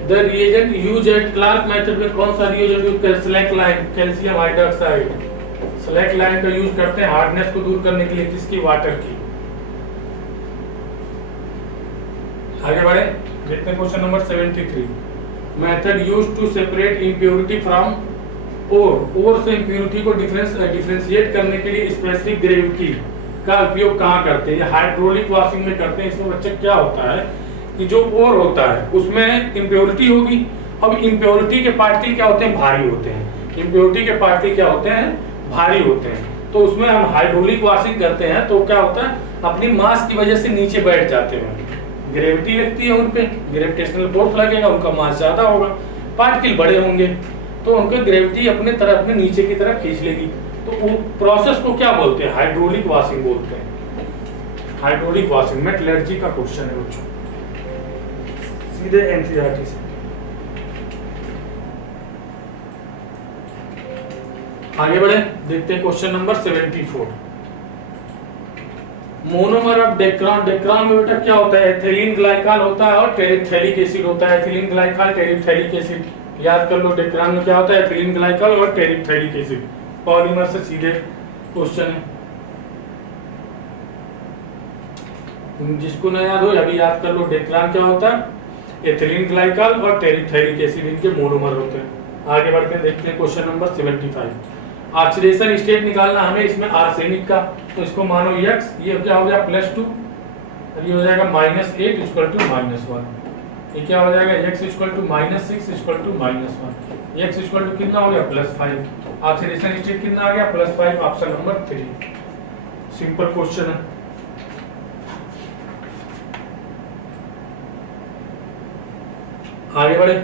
The reagent use at Clark method में कौन सा रिएजेंट यूज करते हैं, slaked lime, calcium hydroxide, slaked lime का यूज करते हैं हार्डनेस को दूर करने के लिए, किसकी, वाटर की। आगे बढ़े, देखते हैं question number 73। Method used to separate impurity from ore, ore से इम्प्योरिटी को डिफरेंशिएट करने के लिए स्पेसिफिक ग्रेविटी का उपयोग कहाँ करते हैं, हाइड्रोलिक वॉशिंग में करते हैं। इसमें बच्चे क्या होता है कि जो ओर होता है उसमें इम्प्योरिटी होगी, अब इम्प्योरिटी के पार्टिकल क्या होते हैं, भारी होते हैं, इम्प्योरिटी के पार्टिकल क्या होते हैं, भारी होते हैं, तो उसमें हम हाइड्रोलिक वॉशिंग करते हैं तो क्या होता है, अपनी मास की वजह से नीचे बैठ जाते हैं, ग्रेविटी लगती है उन पे, ग्रेविटेशनल फोर्स लगेगा, उनका मास ज्यादा होगा, पार्टिकल बड़े होंगे तो उनको ग्रेविटी अपने तरफ में नीचे की तरफ खींच लेगी। तो वो प्रोसेस को क्या बोलते हैं, हाइड्रोलिक वॉशिंग बोलते हैं, हाइड्रोलिक वॉशिंग। मेटलर्जी का क्वेश्चन है बच्चों, सीधे एनसीईआरटी से। आगे बढ़े, देखते हैं question number 74। Monomer of Dacron, Dacron में बेटा क्या होता है, एथिलीन ग्लाइकॉल होता है और टेरिप्थैलिक एसिड होता है, एथिलीन ग्लाइकॉल टेरिप्थैलिक एसिड, याद कर लो, डेक्रान में क्या होता है, एथिलीन ग्लाइकॉल और टेरिप्थैलिक एसिड, पॉलीमर से सीधे क्वेश्चन है, जिसको ना याद हो अभी याद कर लो, डेक्रान क्या होता है, एथिलीन ग्लाइकॉल और टेरिप्थैलिक एसिड इनके मोनोमर होते हैं। आगे बढ़कर देखते हैं क्वेश्चन नंबर 75। ऑक्सीडेशन स्टेट निकालना हमें इसमें आर्सेनिक का, तो इसको मानो x, ये क्या हो गया +2, और ये हो जाएगा -8 = -1, ये क्या हो जाएगा x = -6 = -1, x = कितना हो गया +5, ऑक्सीडेशन स्टेट कितना आ गया +5, ऑप्शन नंबर 3। सिंपल क्वेश्चन है। आगे बढ़े,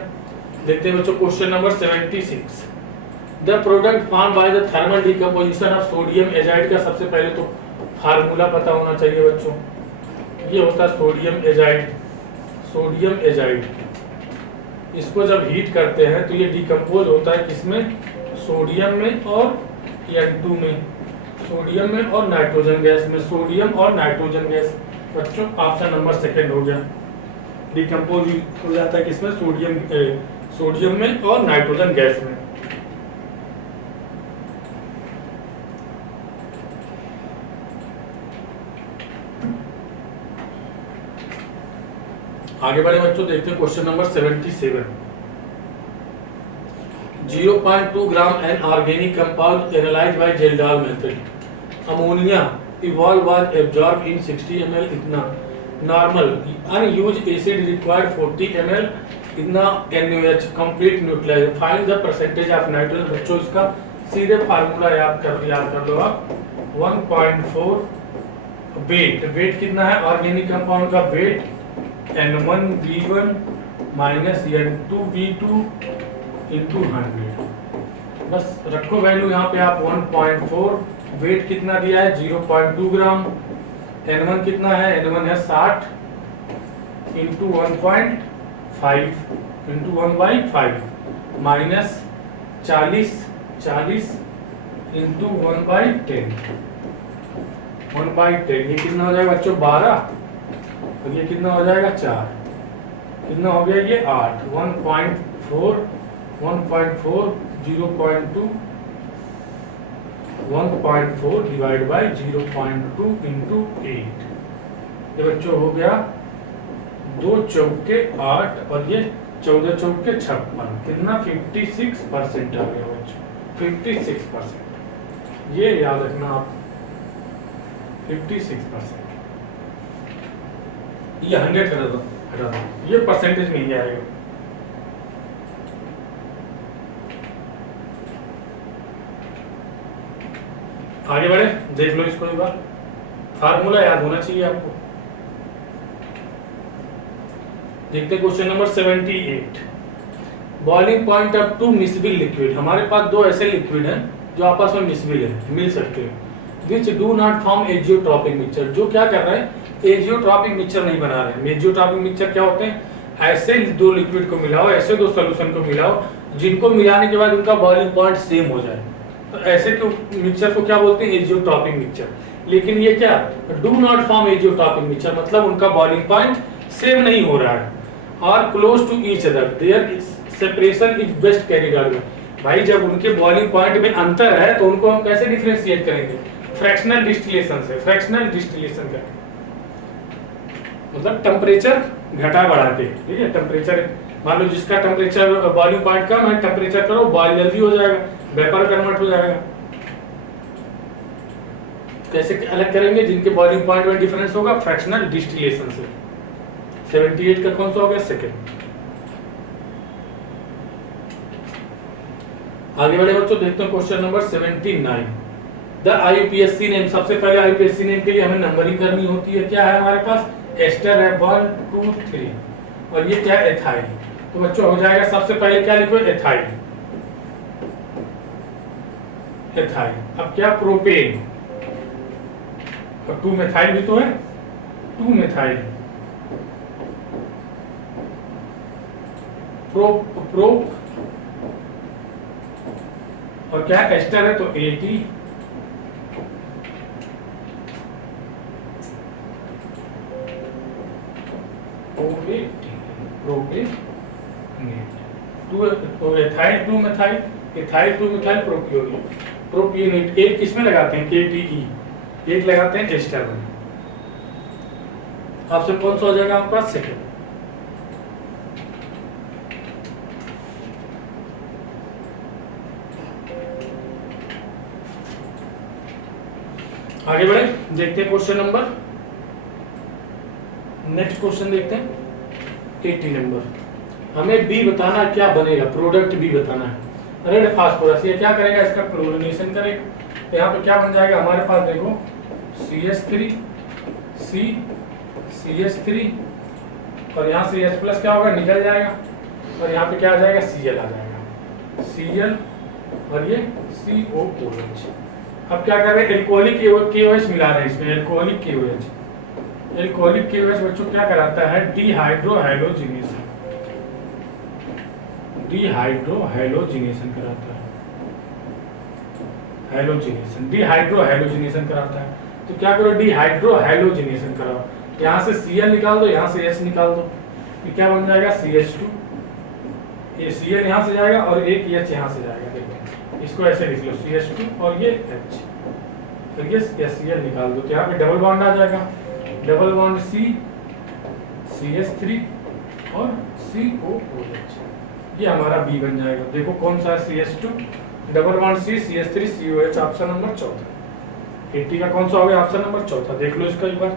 देखते हैं बच्चों question number 76। The product form by the thermal decomposition of sodium azide का सबसे पहले तो फार्मूला पता होना चाहिए बच्चों, ये होता है सोडियम एजाइड, सोडियम एजाइड। इसको जब हीट करते हैं तो ये डिकम्पोज होता है किसमें, सोडियम में और N2 में, सोडियम में और नाइट्रोजन गैस में, सोडियम और नाइट्रोजन गैस। बच्चों ऑप्शन नंबर 2 हो गया, डिकम्पोज हो जाता है किसमें, सोडियम में और नाइट्रोजन गैस में। आगे बढ़े बच्चों, देखते हैं question number 77। 0.2 gram an organic compound analysed by Kjeldahl method, ammonia evolve was absorb in 60 ml इतना, normal unused acid required 40 ml इतना, NaOH complete neutralise, find the percentage of nitrogen. बच्चों इसका सीधे फार्मूला याद कर लो आप, 1.4 वेट कितना है ऑर्गेनिक कंपाउंड का, वेट N1V1 - N2V2 × 100, बस रखो वैल्यू यहाँ पे आप 1.4, वेट कितना दिया है 0.2 ग्राम, N1 कितना है, N1 है 60 × 1.5 × 1/5, माइनस 40 इंटू 1/10, 1/10 ये कितना हो जाएगा बच्चों 12, और ये कितना हो जाएगा 4, कितना हो गया ये 8, 1.4 0.2 1.4 डिवाइड बाई 0.2 इंटू 8, ये बच्चों हो गया 2 चौके 8 और ये 14 चौके 56, कितना 56% आ गया बच्चों, 56%, ये याद रखना आप 56%, ये 100 हटा दो, ये परसेंटेज में ही आएगा। आगे बढ़े, देख लो इसको एक बार, फार्मूला याद होना चाहिए आपको। देखते question number 78, boiling point up to miscible liquid. हमारे पास दो ऐसे लिक्विड हैं जो आपस में मिसबिल है, मिल सकते हैं, which do not form azeotropic mixture, जो क्या कर रहे हैं एजियोट्रॉपिक मिक्सचर नहीं बना रहे हैं। एजियोट्रॉपिक मिक्सचर क्या होते हैं, ऐसे दो लिक्विड को मिलाओ, ऐसे दो सॉल्यूशन को मिलाओ जिनको मिलाने के बाद उनका बॉइलिंग पॉइंट सेम हो जाए, तो ऐसे को मिक्सचर को क्या बोलते हैं एजियोट्रॉपिक मिक्सचर। लेकिन ये क्या do not form azeotropic mixture, मतलब उनका बॉइलिंग पॉइंट सेम नहीं हो रहा है, और close to each other, their separation is best carried out. भाई जब उनके बॉइलिंग पॉइंट में अंतर है तो उनको हम कैसे डिफरेंशिएट करेंगे, फ्रैक्शनल डिस्टिलेशन से, फ्रैक्शनल डिस्टिलेशन का मतलब टेम्परेचर घटा बढ़ा के, ठीक है। टेम्परेचर मान लो जिसका टेम्परेचर बॉइलिंग पॉइंट कम है, टेम्परेचर करो बॉइल जल्दी हो जाएगा, वेपर कन्वर्ट हो जाएगा। कैसे अलग करेंगे, जिनके बॉइलिंग पॉइंट में डिफरेंस होगा फ्रैक्शनल डिस्टिलेशन से। 78 का कौन सा हो गया सेकंड। आगे बढ़े बच्चों, देखते हैं क्वेश्चन नंबर 79, द आईयूपीएससी नेम। सबसे पहले आईयूपीएससी नेम के लिए हमें नंबरिंग करनी होती है। क्या है हमारे पास एस्टर है 1 2 3, और ये क्या है एथाइल। तो बच्चों हो जाएगा सबसे पहले क्या लिखो एथाइल, एथाइल। अब क्या प्रोपेन, और 2 मेथाइल भी तो है, 2 मेथाइल, प्रोप और क्या एस्टर है तो 80, तो ethyl 2 methyl, ethyl 2 methyl propionate, propionate एक किसमें लगाते हैं ATE, एक लगाते हैं एस्टर में। ऑप्शन कौन सा हो जाएगा आपका सेकंड। आगे बढ़े, देखते हैं क्वेश्चन नंबर, नेक्स्ट क्वेश्चन देखते हैं 80 नंबर। हमें बी बताना क्या बनेगा, प्रोडक्ट बी बताना है। रेड फास्फोरस, ये क्या करेगा इसका क्लोरीनेशन करेगा, तो यहाँ पे क्या बन जाएगा हमारे पास देखो CH3 C CH3, और यहाँ से H+ क्या होगा निकल जाएगा, और यहाँ पे क्या आ जाएगा Cl आ जाएगा, Cl और ये COOH। अब क्या कर रहे हैं एल्कोहलिक KOH मिला रहे हैं इसमें, एल्कोहलिक KOH। एल्कोहलिक KOH बच्चों क्या कराता है डिहाइड्रोहैलोजिनेशन, डिहाइड्रोहैलोजिनेशन कराता है, हैलोजिनेशन, डिहाइड्रोहैलोजिनेशन कराता है। तो क्या करो डिहाइड्रोहैलोजिनेशन कराओ, यहाँ से Cl निकाल दो, यहाँ से H निकाल दो, ये क्या बन जाएगा CH2, ये Cl यहाँ से जाएगा और एक H यहाँ से जाएगा। देखो इसको ऐसे लिख लो CH2 और ये H, तो ये Cl निकाल दो, तो यहाँ पे डबल बॉन्ड आ जाएगा, डबल बॉन्ड CH3 और COOH, ये हमारा B बन जाएगा। देखो कौन सा है CH2 double bond CH3 COH, option number चौथा। 80 का कौन सा हो गया ऑप्शन नंबर चौथा, देख लो इसका एक बार।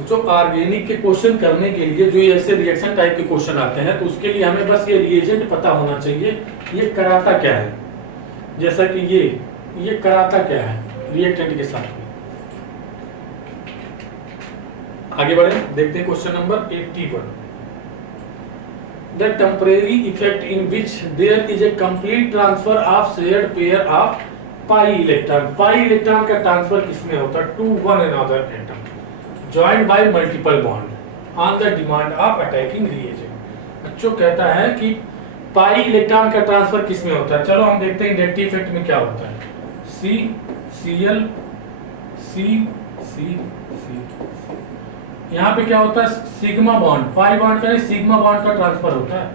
जो ऑर्गेनिक के क्वेश्चन करने के लिए जो ऐसे रिएक्शन टाइप के क्वेश्चन आते हैं, तो उसके लिए हमें बस ये रिएजेंट पता होना चाहिए, ये कराता क्या है। जैसा कि ये कराता क्या है रिएक्टेंट के साथ में। आगे बढ़े, देखते हैं question number 81, the temporary effect in which there is a complete transfer of shared pair of pi electron. Pi electron का ट्रांसफर किसमें होता है, to one another atom. Joined by multiple bond on the demand of attacking reagent. बच्चों कहता है कि पाई electron का transfer किस में होता है। चलो हम देखते हैं इंडक्टिव इफेक्ट में क्या होता है। सी Cl C C C यहाँ पे क्या होता है, सिग्मा बॉन्ड, पाई बॉन्ड का नहीं सिग्मा बॉन्ड का ट्रांसफर होता है।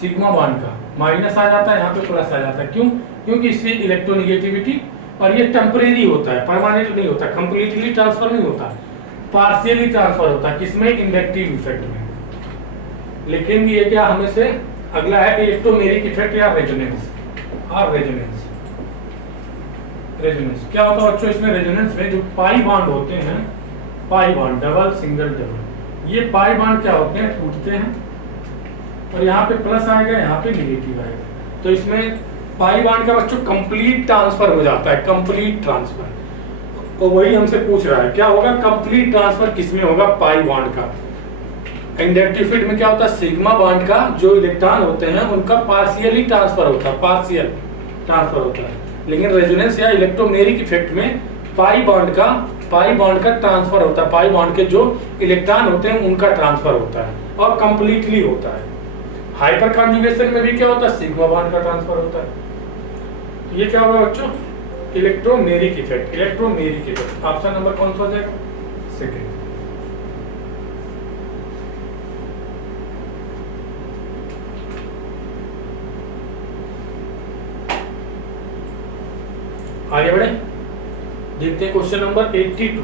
सिग्मा बॉन्ड का माइनस आ जाता है, यहाँ पे प्लस आ जाता है। क्यों? क्योंकि इससे इलेक्ट्रोनेगेटिविटी, और ये टेम्परेरी होता है, परमानेंट नहीं होता, कंप्लीटली ट्रांसफर नहीं होता, पार्शियली ट्रांसफर होता है। किसमें? इंडक्टिव इफेक्ट में। लेकिन ये क्या हमें से अगला है इलेक्ट्रोमेरिक इफेक्ट या रेजोनेंस। और रेजोनेंस क्या होता है बच्चों? इसमें रेजोनेंस में जो पाई बॉन्ड होते हैं, pi bond double single double, ये पाई बॉन्ड क्या होते हैं? टूटते हैं, और यहाँ पे प्लस आएगा, यहाँ पे नेगेटिव आएगा। तो इसमें पाई बॉन्ड का बच्चों कंप्लीट ट्रांसफर हो जाता है, कंप्लीट ट्रांसफर। तो वही हमसे पूछ रहा है क्या होगा, कंप्लीट ट्रांसफर किसमें होगा? पाई बॉन्ड का। इंडक्टिव इफेक्ट में क्या होता है? सिग्मा बॉन्ड का जो इलेक्ट्रॉन होते हैं उनका पार्शियली ट्रांसफर होता है, पार्शियल ट्रांसफर होता है। लेकिन रेजोनेंस या इलेक्ट्रोमेरिक इफेक्ट में पाई बॉन्ड का ट्रांसफर होता है, पाई बॉन्ड के जो इलेक्ट्रॉन होते हैं उनका ट्रांसफर होता है, और कंप्लीटली होता है। हाइपर कॉन्जुगेशन में भी क्या होता है? सिग्मा बॉन्ड का ट्रांसफर होता है। ये क्या होगा बच्चों? Electromeric effect. Electromeric effect option number कौन सा हो जाएगा? सेकंड। आगे बढ़े, देखते हैं क्वेश्चन नंबर 82।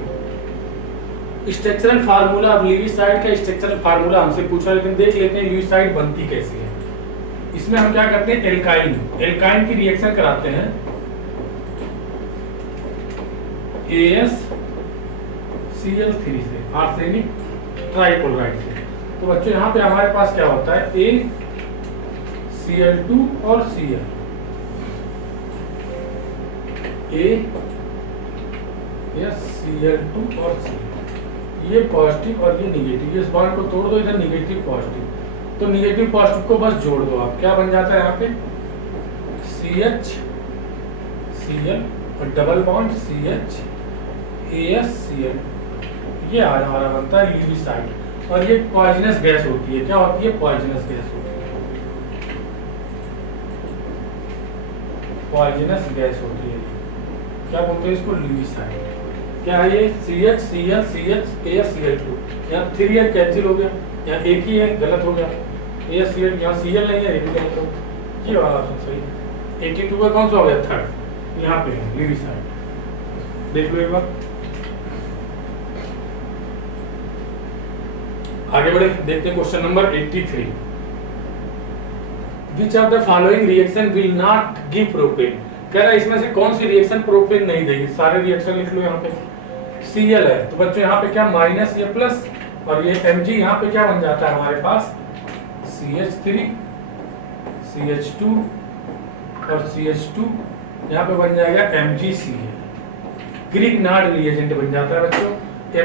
स्ट्रक्चरल फार्मूला, अब लीविसाइड का स्ट्रक्चरल फार्मूला हमसे पूछा, लेकिन देख लेते हैं लीविसाइड बनती कैसी है। इसमें हम क्या करते हैं? एल्काइन की रिएक्शन कराते हैं AsCl3 से, आर्सेनिक ट्राइक्लोराइड से। तो बच्चों यहाँ पे हमारे पास क्या होता है? ACl2 और Cl, AsCl2 और Cl, ये पॉजिटिव और ये निगेटिव। इस बॉन्ड को तोड़ दो, इधर निगेटिव पॉजिटिव, तो निगेटिव पॉजिटिव को बस जोड़ दो आप। क्या बन जाता है यहाँ पे? CHCl और डबल बॉन्ड CHAsCl, ये हमारा बनता है लीविसाइड। और ये पॉइजनस गैस होती है। क्या होती है? पॉइजनस गैस होती है, पॉइजनस गैस होती है। क्या बोलते हैं इसको? लीविसाइड। क्या है ये? CHCl CHAsCl2, यहाँ 3 कैंसिल हो गया, यहाँ एक ही है, गलत हो गया। AsCl, यहाँ Cl नहीं है, ये भी गलत हो गया। ये वाला ऑप्शन सही है। 82 का कौन सा हो गया? थर्ड, यहाँ पे है लीविसाइड। देख लो एक बार, आगे बढ़े, देखते हैं question number 83। Which of the following reaction will not give propane? कह रहा है इसमें से कौन सी रिएक्शन प्रोपेन नहीं देगी। सारे रिएक्शन लिख लो। यहाँ पे Cl है, तो बच्चों यहाँ पे क्या? माइनस, ये प्लस, और ये Mg यहाँ पे क्या बन जाता है हमारे पास? CH3 CH2 और CH2, यहाँ पे बन जाएगा MgCl। ग्रिग्नार्ड रिएजेंट बन जाता है बच्चों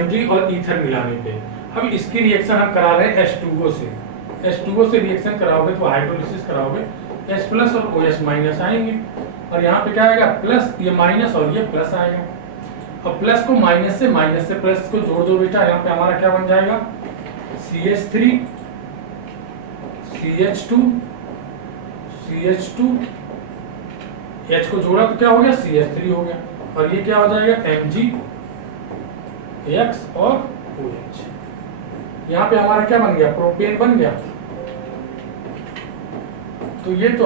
Mg और ईथर मिलाने पे। अब इसकी रिएक्शन हम करा रहे हैं H2O से। H2O से रिएक्शन कराओगे तो हाइड्रोलिसिस कराओगे, H प्लस और OH माइनस आएंगे, और यहाँ पे क्या आएगा? प्लस, ये माइनस और ये प्लस आएगा। और प्लस को माइनस से प्लस को जोड़ दो बेटा, यहाँ पे हमारा क्या बन जाएगा? CH3 CH2 CH2, H को जोड़ा तो क्या हो गया? CH3 हो गया, और ये क्या हो जाएगा? MgX और OH। यहाँ पे हमारा क्या बन गया? प्रोपेन बन गया। तो ये तो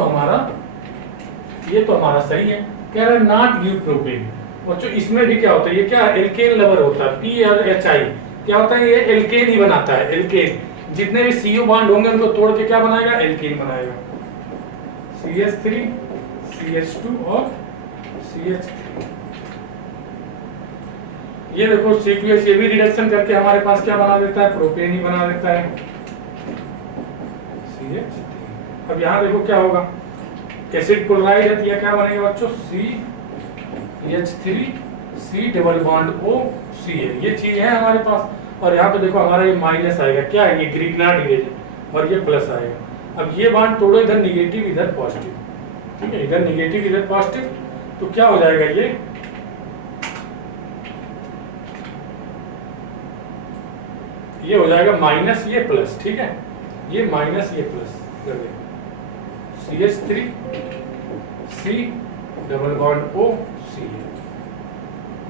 हमारा सही है। कह रहा है नॉट गिव प्रोपेन। बच्चों इसमें भी क्या होता है? ये क्या? एल्केन लवर होता है, PRHI क्या होता है? ये एल्केन ही बनाता है, एल्केन। जितने भी CO बॉन्ड होंगे उनको तोड़ के क्या बनाएगा? एल्केन बनाएगा। CH3 CH2 और CH3। ये देखो C2H, ये भी रिडक्शन करके हमारे पास क्या बना देता है? प्रोपेन ही बना देता है, CH3। अब यहाँ देखो क्या होगा? एसिड क्लोराइड है, तो क्या बनेगा बच्चों? CH3 C double bond OCl, ये चीज है हमारे पास। और यहाँ पे देखो हमारा ये माइनस आएगा, क्या है? ये ग्रिग्नार्ड रिएजेंट, और ये प्लस आएगा। अब ये बॉन्ड तोड़ो, इधर निगेटिव इधर पॉजिटिव, ठीक है, इधर निगेटिव इधर पॉजिटिव, तो क्या हो जाएगा? ये ये हो जाएगा माइनस ये प्लस, ठीक है, ये माइनस ये प्लस कर दे, CH3 C double bond O C,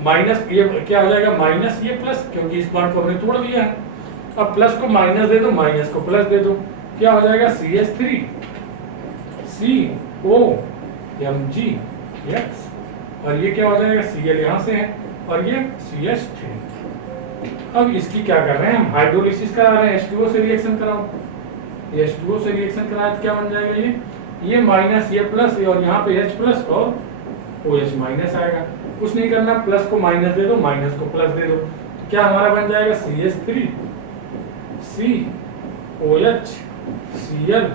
minus ये क्या हो जाएगा, माइनस ये प्लस, क्योंकि इस बॉन्ड को हमने तोड़ दिया है। अब प्लस को माइनस दे दो, माइनस को प्लस दे दो, क्या हो जाएगा, CH3 CO MgX, और ये क्या हो जाएगा, Cl यहाँ से है और ये CH3। अब इसकी क्या कर रहे हैं हम, हाइड्रोलिसिस करा रहे हैं, H2O से रिएक्शन कराओ, H2O से रिएक्शन कराए तो क्या बन जाएगा, ये माइनस ये प्लस, और यहाँ पे H प्लस और OH माइनस आएगा। कुछ नहीं करना, प्लस को माइनस दे दो, माइनस को प्लस दे दो, तो क्या हमारा बन जाएगा, CH3 COH Cl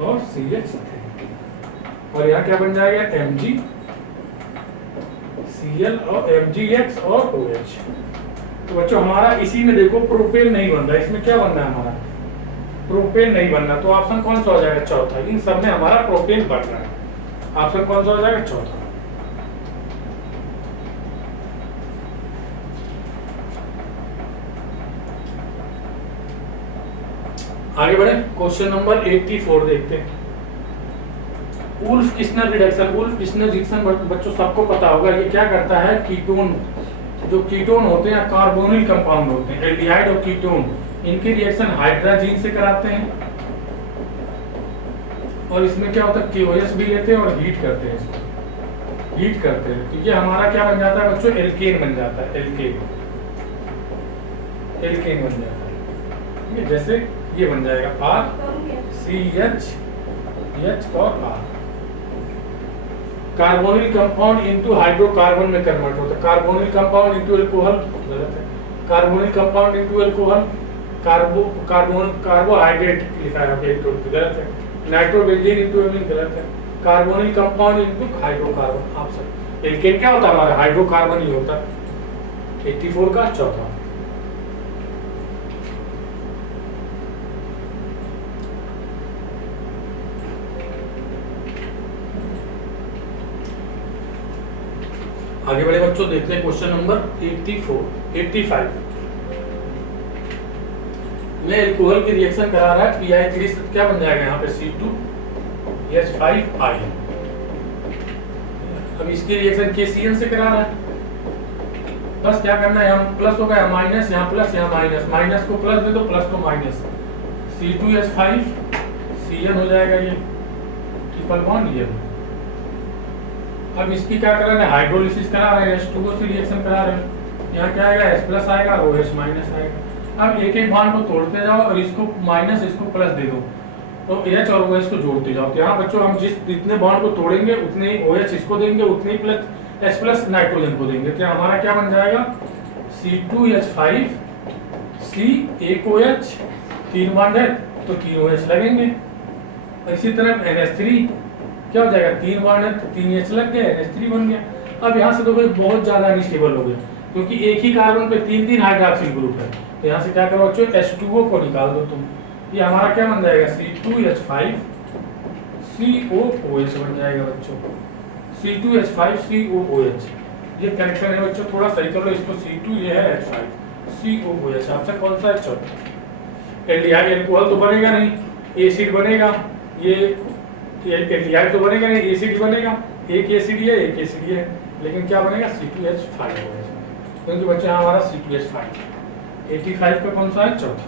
और CH3, और यहाँ क्या बन जाएगा, Mg Cl और MgX और OH। तो बच्चों हमारा इसी में देखो प्रोपेन नहीं बन रहा, इसमें क्या बन रहा है हमारा, प्रोपेन नहीं बनना, तो ऑप्शन कौन सा हो जाएगा, चौथा। इन सब में हमारा प्रोपेन बन रहा है, ऑप्शन कौन सा हो जाएगा, चौथा। आगे बढ़े, क्वेश्चन नंबर 84 देखते हैं। Wolff Kishner reduction, Wolff Kishner reduction बच्चों सबको पता होगा, ये क्या करता है, कीटोन, जो कीटोन होते हैं कार्बोनिल कंपाउंड होते हैं, एल्डिहाइड और कीटोन, इनकी रिएक्शन हाइड्रोजन से कराते हैं, और इसमें क्या होता है, KOH भी लेते हैं और हीट करते हैं, इसको हीट करते हैं, तो ये हमारा क्या बन जाता है बच्चों, एल्केन बन जाता है, एल्केन बन जाता है, ठीक है। जैसे ये बन जाएगा RCH और R, carbonyl compound into hydrocarbon में कन्वर्ट होता है, कार्बोनिल कंपाउंड इनटू अल्कोहल, गलत है, carbonyl compound into alcohol, carbohydrate लिखा है, गलत है, नाइट्रोबेंजीन इनटू एमीन, गलत है, carbonyl compound into hydrocarbon, option alkane क्या होता है हमारा, हाइड्रोकार्बन ही होता है। 84 का चौथा। आगे बढ़े बच्चों, देखते हैं क्वेश्चन नंबर 85 में एल्कोहल की रिएक्शन करा रहा है, PI3 क्या बन जाएगा यहाँ पे, C2H5I। अब इसकी रिएक्शन KCl से करा रहा है, बस क्या करना है, यहाँ प्लस हो गया, माइनस यहाँ प्लस, यहाँ माइनस, माइनस को प्लस दे दो, प्लस को माइनस, C2H5 Cl हो जाएगा, ये ट्रिपल बॉन्ड ये। अब इसकी क्या कर रहे हैं, हाइड्रोलिसिस करा रहे हैं, H2O से रिएक्शन करा रहे हैं, यहाँ क्या आएगा, H प्लस आएगा और OH माइनस आएगा। अब एक एक बॉन्ड को तोड़ते जाओ और इसको माइनस इसको प्लस दे दो, तो H और OH को जोड़ते जाओ, तो यहाँ बच्चों हम जितने बॉन्ड को तोड़ेंगे उतने ही OH इसको देंगे, उतने ही प्लस H प्लस नाइट्रोजन को देंगे, तो हमारा क्या बन जाएगा, C2H5 C एक OH, 3 बॉन्ड है तो 3 OH लगेंगे, इसी तरह NH3 क्या हो जाएगा, 3 बॉन्ड है तो 3 H लग गए, NH3 बन गया। अब यहाँ से तो बहुत ज्यादा अनस्टेबल हो गया, क्योंकि एक ही कार्बन पे 3 हाइड्रॉक्सिल ग्रुप है, तो यहाँ से क्या करो बच्चों, H2O को निकाल दो तुम, ये हमारा क्या बन जाएगा, C2H5 COOH बन जाएगा बच्चों, C2H5 COOH। ये कनेक्शन है बच्चों, थोड़ा सही कर लो इसको, C2 ये है H5 COOH, ऑप्शन कौन सा है, चौथा। एल्डिहाइड एल्कोहल तो बनेगा नहीं, एसिड बनेगा, ये एल्डिहाइड तो बनेगा नहीं, एसिड बनेगा, एक एसिड है, लेकिन क्या बनेगा, C2H5 होगा, क्योंकि बच्चे यहाँ हमारा C2H5। 85 का कौन सा है, चौथा।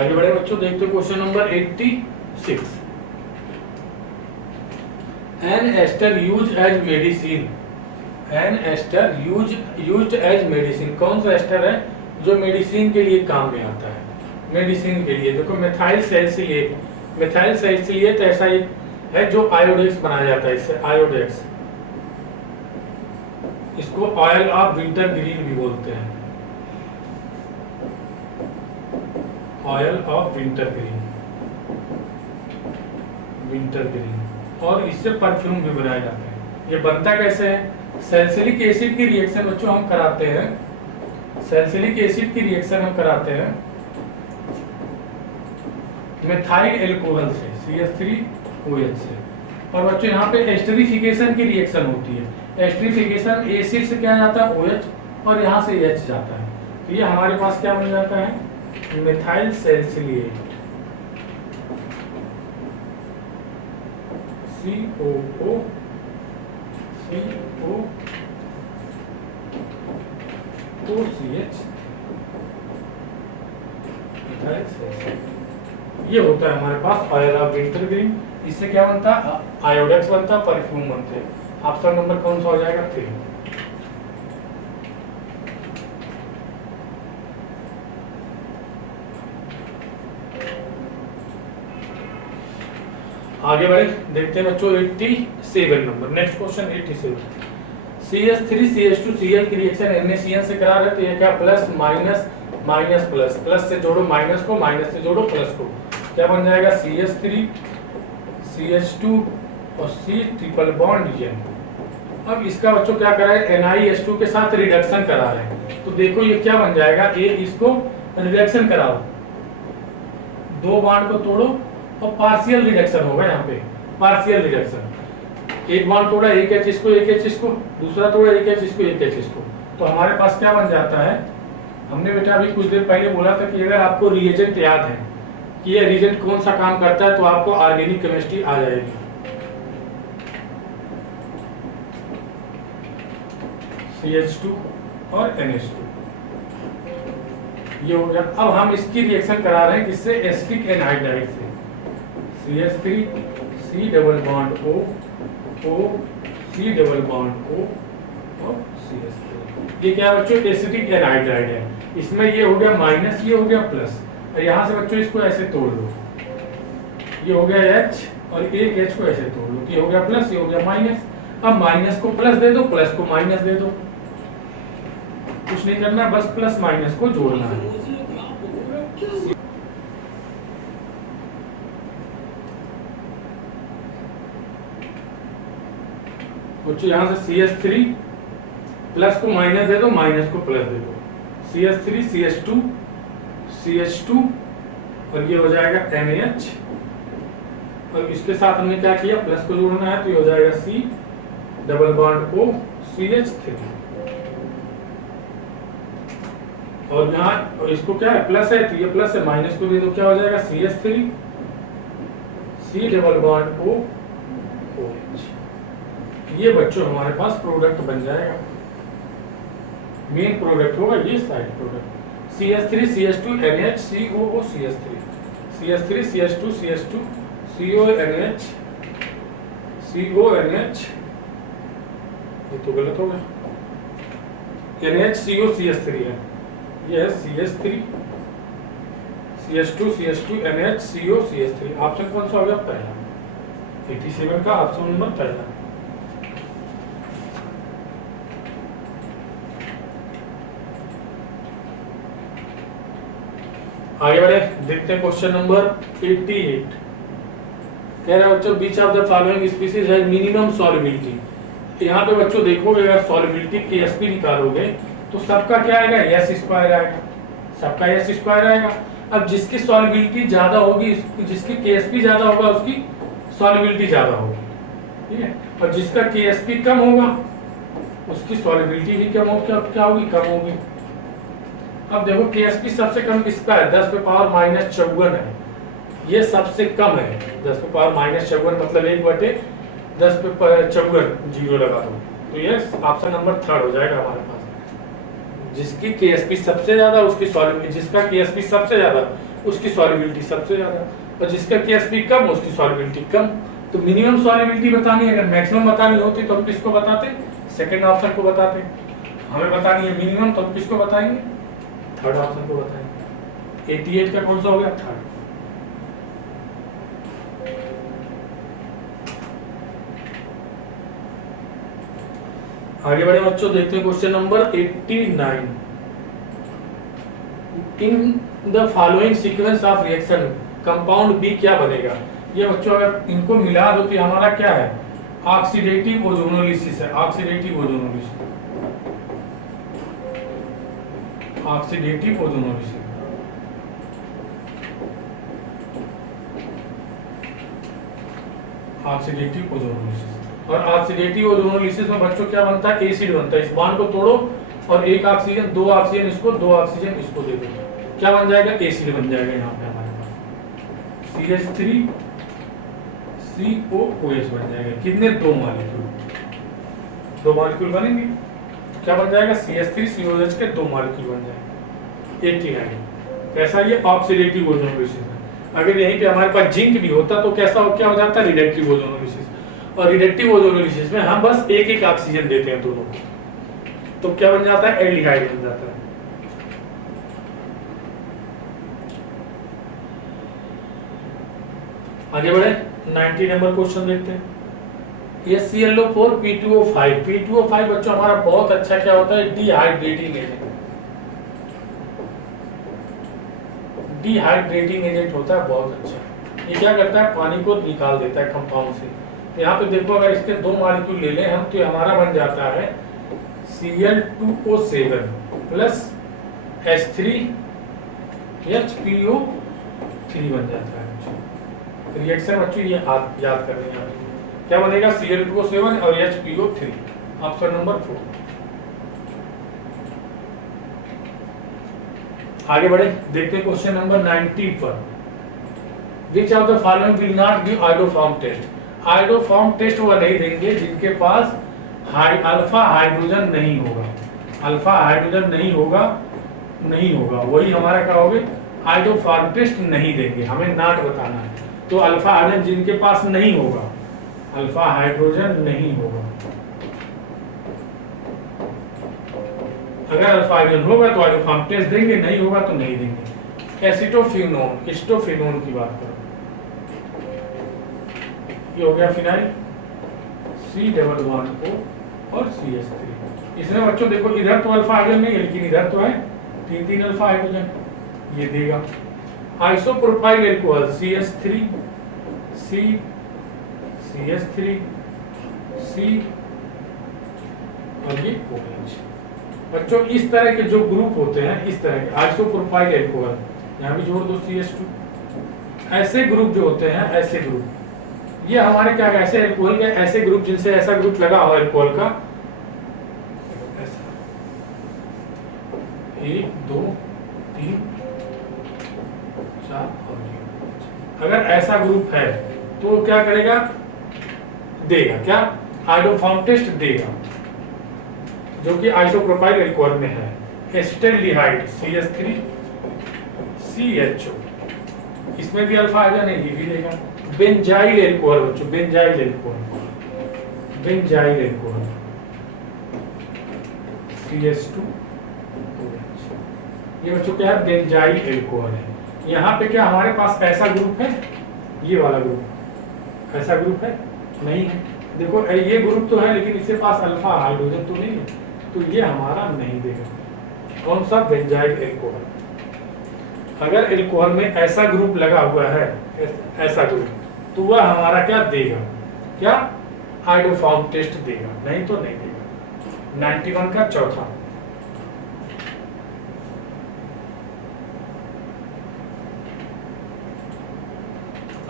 आगे बढ़े बच्चों, देखते हैं question number 86। An ester used as medicine, an ester used as medicine, कौन सा एस्टर है जो मेडिसिन के लिए काम में आता है, मेडिसिन के लिए देखो, मिथाइल सैलिसिलेट ऐसा एक है जो आयोडेक्स बनाया जाता है, इससे आयोडेक्स, इसको ऑयल ऑफ विंटर ग्रीन भी बोलते हैं, ऑयल ऑफ विंटर ग्रीन, और इससे परफ्यूम भी बनाए जाते हैं। ये बनता कैसे है, सैलिसिलिक एसिड की रिएक्शन बच्चों हम कराते हैं, सैलिसिलिक एसिड की रिएक्शन हम कराते हैं मिथाइल एल्कोहल से CH3OH से। और बच्चों यहाँ पे एस्टरिफिकेशन की रिएक्शन होती है। एस्टरिफिकेशन एसिड से क्या जाता है OH और यहाँ से H जाता है, तो ये हमारे पास क्या बन जाता है मिथाइल सैलिसिलेट COO OCH। ये होता है हमारे पास ऑयल ऑफ विंटरग्रीन। इससे क्या बनता है आयोडेक्स बनता है, परफ्यूम बनते हैं। ऑप्शन नंबर कौन सा हो जाएगा 3। आगे बढ़े, देखते हैं बच्चों 87 नंबर। Next question 87। CH3CH2Cl की रिएक्शन NaCN से करा रहे, तो ये क्या plus minus minus plus, plus से जोड़ो माइनस को, माइनस से जोड़ो प्लस को, क्या बन जाएगा CH3 CH2 और C ट्रिपल बॉन्ड N। अब इसका बच्चों क्या करा है NiH2 के साथ रिडक्शन करा रहे हैं, तो देखो ये क्या बन जाएगा, ये इसको रिडक्शन कराओ, 2 बॉन्ड को तोड़ो और पार्शियल रिडक्शन होगा। यहाँ पे पार्शियल रिडक्शन, एक बॉन्ड तोड़ा एक H इसको, एक H इसको, दूसरा तोड़ा एक H इसको, एक H इसको, तो हमारे पास क्या बन जाता है। हमने बेटा अभी कुछ देर पहले बोला था कि अगर आपको रिएजेंट याद है कि ये रिएजेंट कौन सा काम करता है, तो आपको ऑर्गेनिक केमिस्ट्री आ जाएगी। CH2 और NH2 ये हो गया। अब हम इसकी रिएक्शन करा रहे हैं किससे, एसिटिक एनहाइड्राइड से, CH3 C double bond O O C double bond O और CH3। ये क्या बच्चों एसिटिक एनहाइड्राइड है। इसमें ये हो गया माइनस, ये हो गया प्लस, और यहाँ से बच्चों इसको ऐसे तोड़ दो, ये हो गया H और एक H को ऐसे तोड़ दो, ये हो गया प्लस, ये हो गया माइनस। अब माइनस को प्लस दे दो, प्लस को माइनस दे दो, कुछ नहीं करना, बस प्लस माइनस को जोड़ना है। बच्चों यहाँ से CH3 प्लस को माइनस दे दो, माइनस को प्लस दे दो, CH3 CH2 और ये हो जाएगा NaH, और इसके साथ हमने क्या किया, प्लस को जोड़ना है, तो ये हो जाएगा C double bond O CH3। और यहाँ इसको क्या है प्लस है, तो ये प्लस है, माइनस को दे दो, क्या हो जाएगा CH3 C double bond O OH। ये बच्चों हमारे पास प्रोडक्ट बन जाएगा, मेन प्रोडक्ट होगा ये side product. CH3 CH2 NaH COO CH3 CH3 CH2 CH2 CO NaH CO NaH, ये तो गलत होगा, NaH CO CH3 है, ये है CH3 CH2 CH2 NaH CO CH3। Option कौन सा हो गया पहला, 87 का ऑप्शन नंबर पहला। आगे बढ़े, देखते हैं क्वेश्चन नंबर 88। कह रहा है बच्चों which of the following species has minimum solubility. यहाँ पे बच्चों देखोगे अगर सॉल्युबिलिटी KSP निकालोगे तो सबका क्या आएगा S² आएगा, सबका S² आएगा। अब जिसकी सॉल्युबिलिटी ज्यादा होगी, जिसकी KSP ज्यादा होगा उसकी सॉल्युबिलिटी ज्यादा होगी, ठीक है, और जिसका KSP कम होगा उसकी सॉल्युबिलिटी भी कम होगी, क्या होगी, कम होगी। अब देखो KSP सबसे कम किसका है, 10 पे पावर माइनस 54 है, ये सबसे कम है 10 पे पावर माइनस 54, मतलब 1/10 पे 54 जीरो लगा दो, तो ये ऑप्शन नंबर 3 हो जाएगा हमारे पास। जिसकी KSP सबसे ज्यादा उसकी सॉल्युबिलिटी, जिसका KSP सबसे ज्यादा उसकी सॉल्युबिलिटी सबसे ज्यादा, और जिसका KSP कम उसकी सॉल्युबिलिटी कम। तो मिनिमम सॉल्युबिलिटी बतानी है, अगर मैक्सिमम बतानी होती तो हम किसको बताते, सेकंड ऑप्शन को बताते। हमें बतानी है मिनिमम, तो हम किसको बताएंगे, थर्ड ऑप्शन को बताएंगे। 88 का कौन सा हो गया, थर्ड। आगे बढ़े बच्चों, देखते हैं question number 89। In the following sequence of reaction compound B क्या बनेगा। ये बच्चों अगर इनको मिला दो तो हमारा क्या है, ऑक्सीडेटिव ओजोनोलिसिस है, oxidative ozonolysis, oxidative ozonolysis. Oxidative ozonolysis. और ऑक्सीडेटिव ओजोनोलिसिस में बच्चों क्या बनता है, एसिड बनता है। इस बॉन्ड को तोड़ो और एक ऑक्सीजन, दो ऑक्सीजन इसको, दो ऑक्सीजन इसको दे दो, क्या बन जाएगा, एसिड बन जाएगा। यहाँ पे हमारे पास CH3 COOH बन जाएगा। कितने, दो मॉलिक्यूल, दो मॉलिक्यूल बनेंगे, क्या बन जाएगा, CH3 COH के दो मॉलिक्यूल बन जाएंगे। 89 कैसा, ये ऑक्सीडेटिव ओजोनोलिसिस है। अगर यहीं पे हमारे पास जिंक भी होता तो कैसा हो, क्या हो जाता है, रिडक्टिव ओजोनोलिसिस। और रिडक्टिव ओजोनोलिसिस में हम बस एक एक ऑक्सीजन देते हैं दोनों को, तो क्या बन जाता है, एल्डिहाइड बन जाता है। आगे बढ़े, 90 नंबर क्वेश्चन देखते हैं। HClO4 P2O5। P2O5 बच्चों हमारा बहुत अच्छा क्या होता है, डिहाइड्रेटिंग एजेंट। डिहाइड्रेटिंग एजेंट होता है बहुत अच्छा। ये क्या करता है, पानी को निकाल देता है कंपाउंड से। तो यहाँ पे देखो, अगर इसके दो मॉलिक्यूल ले लें हम, तो हमारा बन जाता है Cl2O7 प्लस H3HPO3 बन जाता है। रिएक्शन बच्चों ये याद कर रहे हैं, क्या बनेगा, Cl2O7 और HPO3। Option number 4। आगे बढ़े, देखते हैं क्वेश्चन नंबर 90 पर। Which of the following will not give iodoform test. Iodoform test वो नहीं देंगे जिनके पास अल्फा हाइड्रोजन नहीं होगा। अल्फा हाइड्रोजन नहीं होगा, वही हमारा क्या होगा, आइडोफॉर्म टेस्ट नहीं देंगे। हमें नॉट बताना है, तो अल्फा हाइड्रोजन जिनके पास नहीं होगा, अल्फा हाइड्रोजन नहीं होगा। अगर अल्फा हाइड्रोजन होगा तो आइडोफॉर्म टेस्ट देंगे, नहीं होगा तो नहीं देंगे। एसिटोफिनोन, एस्टोफिनोन की बात करो, ये हो गया फिनाइल, C11O और CH3। इसमें बच्चों देखो, इधर तो अल्फा हाइड्रोजन नहीं है, लेकिन इधर तो है तीन अल्फा हाइड्रोजन, ये देगा। Isopropyl alcohol CH3 C CH3 C और ये OH। बच्चों इस तरह के जो ग्रुप होते हैं, इस तरह के आइसोप्रोपाइल अल्कोहल, यहाँ भी जोड़ दो CH2। ऐसे ग्रुप जो होते हैं, ऐसे ग्रुप, ये हमारे क्या है, ऐसे अल्कोहल के ऐसे ग्रुप जिनसे ऐसा ग्रुप लगा हुआ अल्कोहल का, ऐसा 1 2 3 4 और 5। अगर ऐसा ग्रुप है तो क्या करेगा, देगा क्या, आइडोफॉर्म टेस्ट देगा, जो कि आइसोप्रोपाइल अल्कोहल में है। एसिटाल्डिहाइड CH3 CHO, इसमें भी अल्फा हाइड्रोजन है, ये भी देगा। बेंजाइल अल्कोहल बच्चों, बेंजाइल अल्कोहल CH2, ये बच्चों क्या है, बेंजाइल अल्कोहल है। यहाँ पे क्या हमारे पास ऐसा ग्रुप है, ये वाला ग्रुप, ऐसा ग्रुप है नहीं है। देखो ये ग्रुप तो है, लेकिन इसके पास अल्फा हाइड्रोजन तो नहीं है, तो ये हमारा नहीं देगा। कौन सा, बेंजाइल अल्कोहल। अगर अल्कोहल में ऐसा ग्रुप लगा हुआ है, ऐसा ग्रुप, तो वह हमारा क्या देगा, क्या, आइडोफॉर्म टेस्ट देगा, नहीं तो नहीं देगा। 91 का चौथा।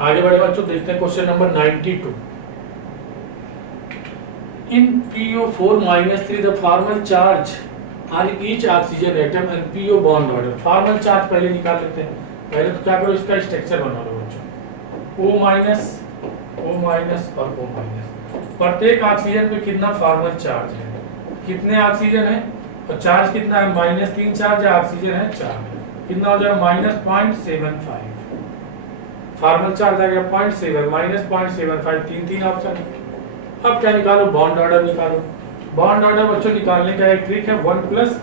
आगे बढ़े बच्चों, देखते हैं question number 92। In PO4-3 the formal charge on each oxygen atom and PO bond order. Formal charge पहले निकाल लेते हैं। पहले तो क्या करो, इसका स्ट्रक्चर बना लो बच्चों, O- और O-। प्रत्येक ऑक्सीजन में कितना फॉर्मल चार्ज है, कितने ऑक्सीजन है, और चार्ज कितना है, -3 चार्ज है, ऑक्सीजन है 4, कितना हो जाएगा, -0.75। फॉर्मल चार्ज आ गया 0.7 -0.75, तीन ऑप्शन है। अब क्या निकालो, बॉन्ड ऑर्डर निकालो। बॉन्ड ऑर्डर बच्चों निकालने का एक ट्रिक है, 1 + π/σ।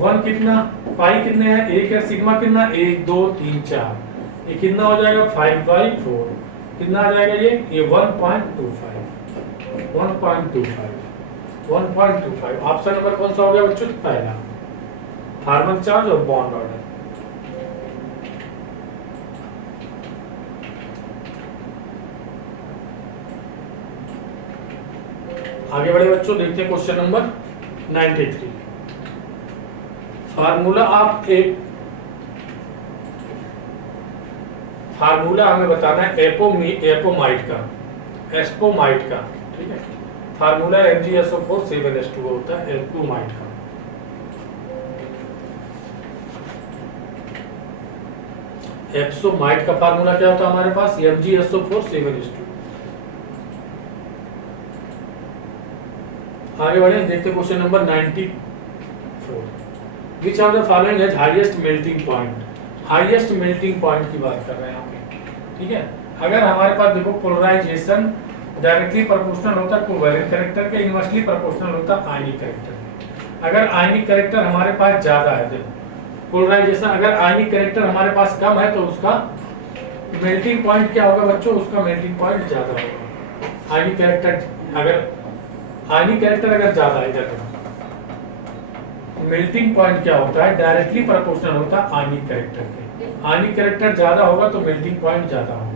1 कितना, पाई कितने हैं, 1 है, सिग्मा कितना, 1 2 3 4, ये कितना हो जाएगा, 5/4, कितना आ जाएगा ये 1.25। ऑप्शन नंबर कौन सा हो गया बच्चों, पहला, फॉर्मल चार्ज और बॉन्ड ऑर्डर। आगे बढ़े बच्चों, देखते हैं क्वेश्चन नंबर 93। फार्मूला हमें बताना है एपोमाइड का, एस्पोमाइड का, ठीक है। फार्मूला MgSO4 7H2O होता है एपोमाइड का। एप्सोमाइड का फार्मूला क्या होता है हमारे पास, MgSO4 7H2। आगे बढ़े, देखते question number 94। Which of the following has highest melting point. Highest melting point की बात कर रहे हैं यहाँ पे, ठीक है। अगर हमारे पास देखो पोलराइजेशन डायरेक्टली प्रोपोर्शनल होता है कोवेलेंट कैरेक्टर के, इनवर्सली प्रोपोर्शनल होता है आयनिक कैरेक्टर के। अगर आयनिक कैरेक्टर हमारे पास ज्यादा है, देखो पोलराइजेशन, अगर आयनिक कैरेक्टर हमारे पास कम है तो उसका मेल्टिंग पॉइंट क्या होगा बच्चों, उसका मेल्टिंग पॉइंट ज्यादा होगा। आयनिक कैरेक्टर अगर ज्यादा है, इधर मेल्टिंग पॉइंट क्या होता है, डायरेक्टली प्रोपोर्शनल होता है आयनिक कैरेक्टर के। आयनिक कैरेक्टर ज्यादा होगा तो मेल्टिंग पॉइंट ज्यादा होगा।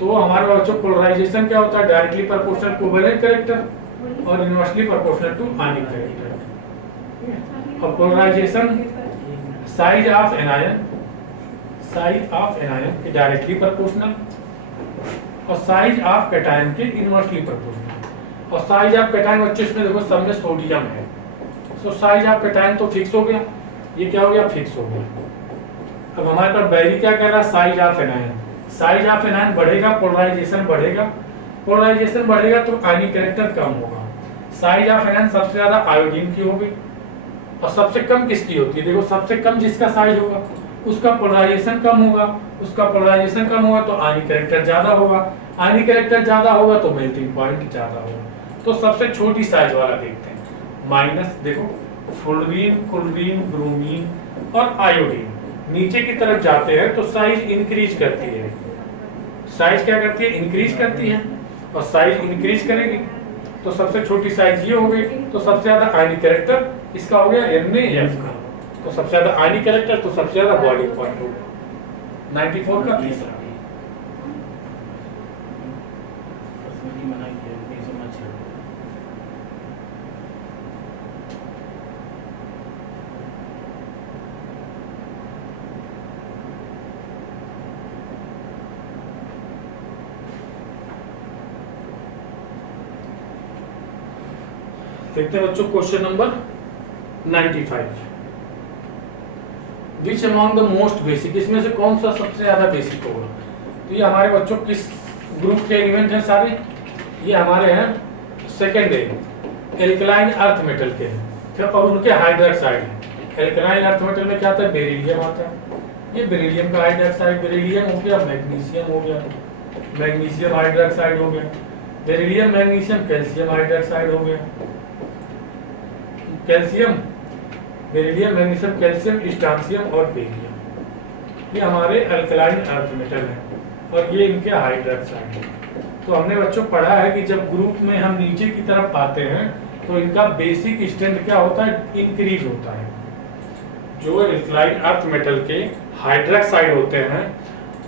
तो हमारे बच्चों पोलराइजेशन क्या होता है, डायरेक्टली प्रोपोर्शनल कोवेलेंट कैरेक्टर और inversely proportional to ionic character. और पोलराइजेशन साइज ऑफ एनायन के डायरेक्टली प्रोपोर्शनल और साइज ऑफ कैटायन के इनवर्सली प्रोपोर्शनल। और साइज ऑफ कैटायन बच्चों इसमें देखो सब में सोडियम है, तो साइज ऑफ कैटायन तो फिक्स हो गया, ये क्या हो गया, फिक्स हो गया। अब हमारे पास बैरी क्या कह रहा है, size of anion. Size of anion बढ़ेगा, पोलराइजेशन बढ़ेगा, पोलराइजेशन बढ़ेगा तो आयनिक कैरेक्टर कम होगा। साइज ऑफ एनायन सबसे ज्यादा आयोडीन की होगी और सबसे कम किसकी होती है, देखो सबसे कम जिसका साइज होगा उसका पोलराइजेशन कम होगा, उसका पोलराइजेशन कम होगा तो आयनिक कैरेक्टर ज्यादा होगा, आयनिक कैरेक्टर ज्यादा होगा तो मेल्टिंग पॉइंट ज्यादा होगा। तो सबसे छोटी साइज वाला देखते हैं, माइनस देखो फ्लोरीन, क्लोरीन, ब्रोमीन और आयोडीन नीचे की तरफ जाते हैं तो साइज इंक्रीज करती है। साइज क्या करती है, इंक्रीज करती है, और साइज इंक्रीज करेगी तो सबसे छोटी साइज ये हो गई। तो सबसे ज्यादा आयनिक कैरेक्टर इसका हो गया NaF का, तो सबसे ज्यादा आयनिक कैरेक्टर तो सबसे ज्यादा बॉइलिंग पॉइंट हो गया 94 का तीसरा। देखते हैं बच्चों question number 95। Which among the most basic, इसमें से कौन सा सबसे ज्यादा बेसिक होगा। तो ये हमारे बच्चों किस ग्रुप के एलिमेंट हैं सारे, ये हमारे हैं सेकेंडरी एल्कलाइन अर्थ मेटल के हैं और उनके हाइड्रोक्साइड हैं। एल्कलाइन अर्थ मेटल में क्या आता है, बेरिलियम आता है, ये बेरिलियम का हाइड्रोक्साइड, बेरिलियम हो गया, मैग्नीशियम हो गया, मैग्नीशियम हाइड्रोक्साइड हो गया, बेरिलियम मैग्नीशियम कैल्शियम हाइड्रोक्साइड हो गया, calcium beryllium magnesium calcium strontium और बेरिलियम, ये हमारे अल्कलाइन अर्थ मेटल हैं और ये इनके हाइड्रोक्साइड हैं। तो हमने बच्चों पढ़ा है कि जब ग्रुप में हम नीचे की तरफ आते हैं तो इनका बेसिक स्ट्रेंथ क्या होता है, इंक्रीज होता है। जो अल्कलाइन अर्थ मेटल के हाइड्रोक्साइड होते हैं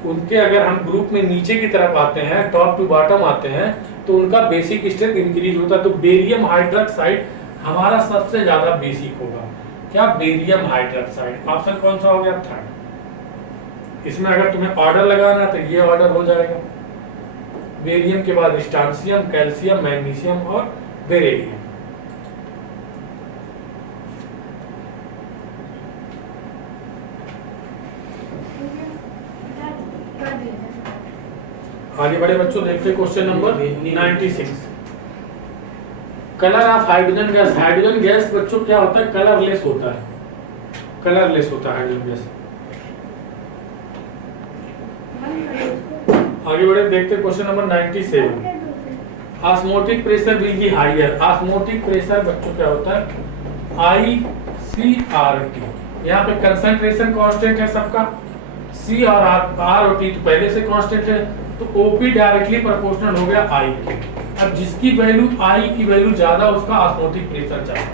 उनके अगर हम ग्रुप में नीचे की तरफ आते हैं, टॉप टू बॉटम आते हैं, तो उनका बेसिक स्ट्रेंथ इंक्रीज होता है। तो बेरियम हाइड्रोक्साइड हमारा सबसे ज्यादा बेसिक होगा, क्या, बेरियम हाइड्रोक्साइड। ऑप्शन कौन सा हो गया, थर्ड। इसमें अगर तुम्हें ऑर्डर लगाना तो ये ऑर्डर हो जाएगा, बेरियम के बाद स्ट्रांसियम, कैल्शियम, मैग्नीशियम और बेरिलियम। आगे बड़े बच्चों, देखते question number 96। Colour of hydrogen gas. Hydrogen gas बच्चों क्या होता है, कलरलेस होता है, कलरलेस होता है हाइड्रोजन गैस। आगे बढ़े, देखते question number 97। Osmotic pressure will be higher. Osmotic pressure बच्चों क्या होता है, ICRT। यहाँ पे कंसंट्रेशन कांस्टेंट है सबका, C और R और T तो पहले से कांस्टेंट है, तो OP डायरेक्टली प्रोपोर्शनल हो गया I के। अब जिसकी वैल्यू I की वैल्यू ज्यादा उसका ऑस्मोटिक प्रेशर चाहिए।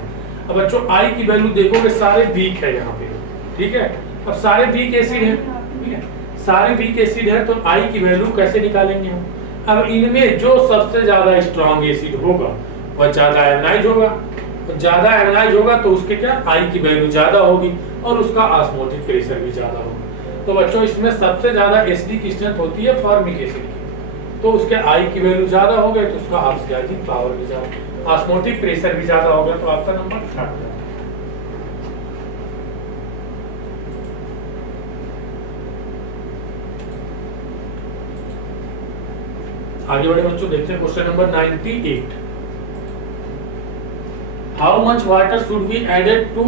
अब बच्चों I की वैल्यू देखोगे सारे वीक है यहाँ पे, ठीक है। अब सारे वीक एसिड है, ठीक है, सारे वीक एसिड है, तो I की वैल्यू कैसे निकालेंगे हम। अब इनमें जो सबसे ज्यादा स्ट्रॉन्ग एसिड होगा वह ज्यादा आयनाइज होगा, तो ज्यादा आयनाइज होगा तो उसके क्या, I की वैल्यू ज्यादा होगी और उसका ऑस्मोटिक प्रेशर भी ज्यादा होगा। तो बच्चों इसमें सबसे ज्यादा एसिडिक स्ट्रेंथ होती है फॉर्मिक एसिड की, तो उसके आई की वैल्यू ज्यादा हो गई तो उसका ऑक्सीडाइजिंग पावर भी ज्यादा, ऑस्मोटिक प्रेशर भी ज्यादा हो गया, तो आपका नंबर 3 है। आगे बढ़े बच्चों, देखते हैं question number 98। How much water should be added to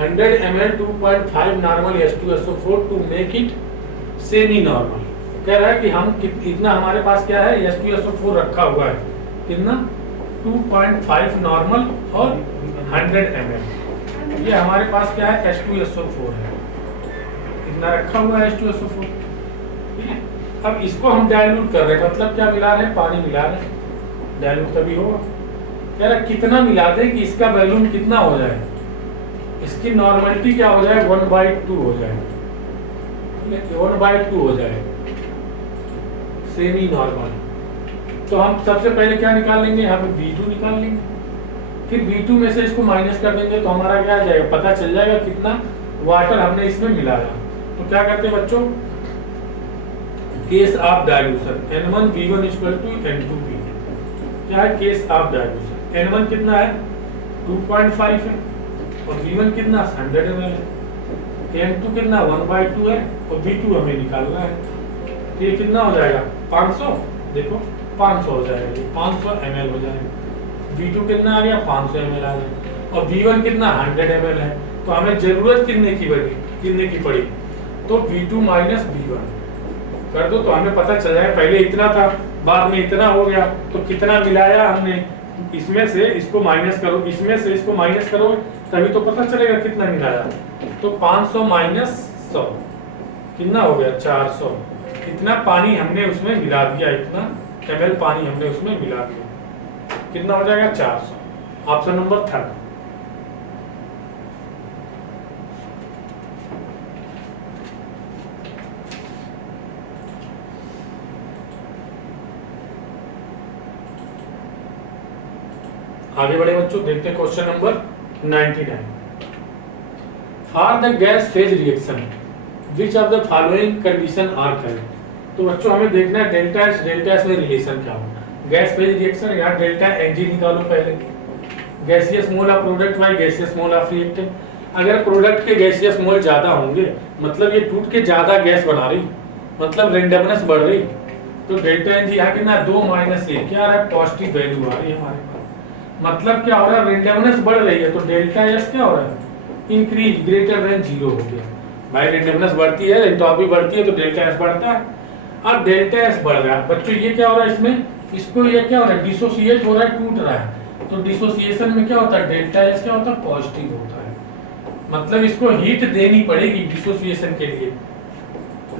100 ml 2.5 normal H2SO4 to make it semi normal. कह रहा है कि हम इतना हमारे पास क्या है, H2SO4 रखा हुआ है, कितना 2.5 नॉर्मल और 100 ml, ये हमारे पास क्या है H2SO4 है, इतना रखा हुआ है H2SO4, ठीक है। अब इसको हम डाइल्यूट कर रहे हैं, मतलब क्या मिला रहे हैं, पानी मिला रहे हैं, डाइल्यूट तभी होगा। कह रहा है कितना मिला दे कि इसका वॉल्यूम कितना हो जाए, इसकी नॉर्मलिटी क्या हो जाए 1/2 हो जाए, 1/2 हो जाए सेमी नॉर्मल। तो हम सबसे पहले क्या निकाल लेंगे, यहाँ पे B2 निकाल लेंगे, फिर B2 में से इसको माइनस कर देंगे तो हमारा क्या आ जाएगा, पता चल जाएगा कितना वाटर हमने इसमें मिलाया। तो क्या करते हैं बच्चों, case of dilution N1V1 = N2V2, क्या है केस ऑफ डाइल्यूशन, N1 कितना है 2.5 है और V1 कितना 100 ml है, N2 कितना 1/2 है और V2 हमें निकालना है, तो ये कितना हो जाएगा 500, देखो 500 हो जाएगा, ये 500 ml हो जाएगा। V2 कितना आ गया 500 ml आ गया और V1 कितना 100 ml है, तो हमें जरूरत कितने की पड़ी, तो V2 माइनस V1 कर दो तो हमें पता चल जाएगा, पहले इतना था बाद में इतना हो गया, तो कितना मिलाया हमने, इसमें से इसको माइनस करो, इसमें से इसको माइनस करो, तभी तो पता चलेगा कितना मिलाया। तो 500 माइनस 100 कितना हो गया 400, इतना पानी हमने उसमें मिला दिया, इतना ml पानी हमने उसमें मिला दिया, कितना हो जाएगा 400। Option number 3। आगे बढ़े बच्चों, देखते हैं question number 99। For the gas phase reaction which of the following condition are correct. तो बच्चों हमें देखना है डेल्टा एस में रिलेशन क्या होगा, गैस फेज रिएक्शन, यहाँ डेल्टा Ng निकालो पहले, gaseous mole of product by gaseous mole of reactant. अगर प्रोडक्ट के गैसियस मोल ज्यादा होंगे मतलब ये टूट के ज्यादा गैस बना रही, मतलब रेंडमनेस बढ़ रही, तो डेल्टा Ng यहाँ कितना 2 - 1 क्या आ रहा है, पॉजिटिव वैल्यू आ रही है हमारे पास, मतलब क्या हो रहा है रेंडमनेस बढ़ रही है, तो डेल्टा एस क्या हो रहा है इंक्रीज ग्रेटर देन 0 हो गया। भाई रेंडमनेस बढ़ती है, एंट्रोपी बढ़ती है, तो डेल्टा एस बढ़ता है। अब डेल्टा एस बढ़ रहा है बच्चों, ये क्या हो रहा है इसमें, इसको ये क्या हो रहा है डिसोसिएट हो रहा है, टूट रहा है, तो डिसोसिएशन में क्या होता है डेल्टा एस क्या होता है पॉजिटिव होता है, मतलब इसको हीट देनी पड़ेगी डिसोसिएशन के लिए।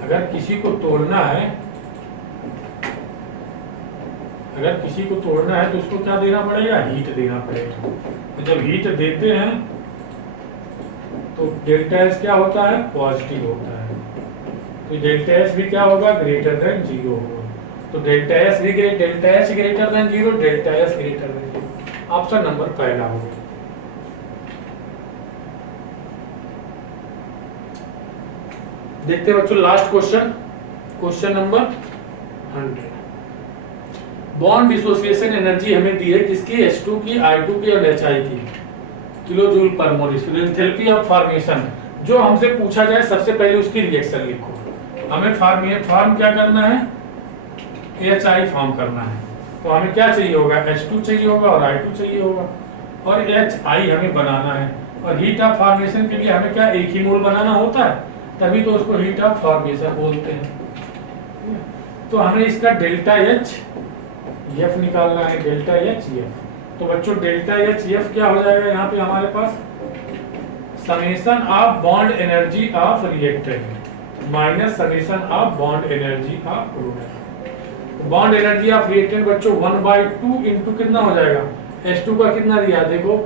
अगर किसी को तोड़ना है, अगर किसी को तोड़ना है तो उसको क्या देना पड़ेगा, हीट देना पड़ेगा। तो जब हीट देते हैं तो डेल्टा एस क्या होता है पॉजिटिव होता है, तो डेल्टा एस भी क्या होगा ग्रेटर देन 0 होगा, तो delta S greater than 0, delta S greater than 0। Option number पहला होगा। देखते हैं बच्चों last question, question number 100। Bond dissociation energy हमें दी है किसकी, H2 की, I2 की और HI की, किलो जूल पर मोल। एंथैल्पी ऑफ फॉर्मेशन जो हमसे पूछा जाए सबसे पहले उसकी रिएक्शन लिखो। हमें फॉर्म क्या करना है, HI फॉर्म करना है, तो हमें क्या चाहिए होगा H2 चाहिए होगा और I2 चाहिए होगा और HI हमें बनाना है। और हीट ऑफ फॉर्मेशन के लिए हमें क्या एक ही मोल बनाना होता है, तभी तो उसको हीट ऑफ फॉर्मेशन बोलते हैं। तो हमें इसका डेल्टा एच एफ निकालना है, डेल्टा एच एफ। तो बच्चों डेल्टा एच एफ क्या हो जाएगा यहाँ पे हमारे पास, summation of bond energy of reactant minus summation of bond energy of product. Bond energy of reactant बच्चों 1/2 इंटू कितना हो जाएगा, H2 का कितना दिया देखो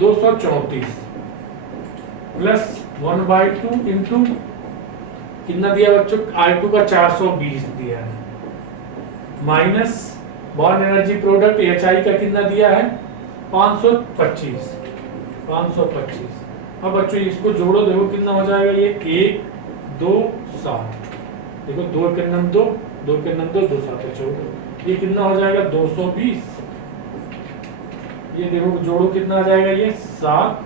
234 प्लस 1/2 इंटू कितना दिया बच्चों, I2 का 420 दिया है, minus bond energy product HI का कितना दिया है 525। अब बच्चों इसको जोड़ो, देखो कितना हो जाएगा, ये 1 2 7, देखो 2 के नम 2, 2 के नम 2, 2 7 14, ये कितना हो जाएगा 220। ये देखो जोड़ो कितना आ जाएगा, ये 7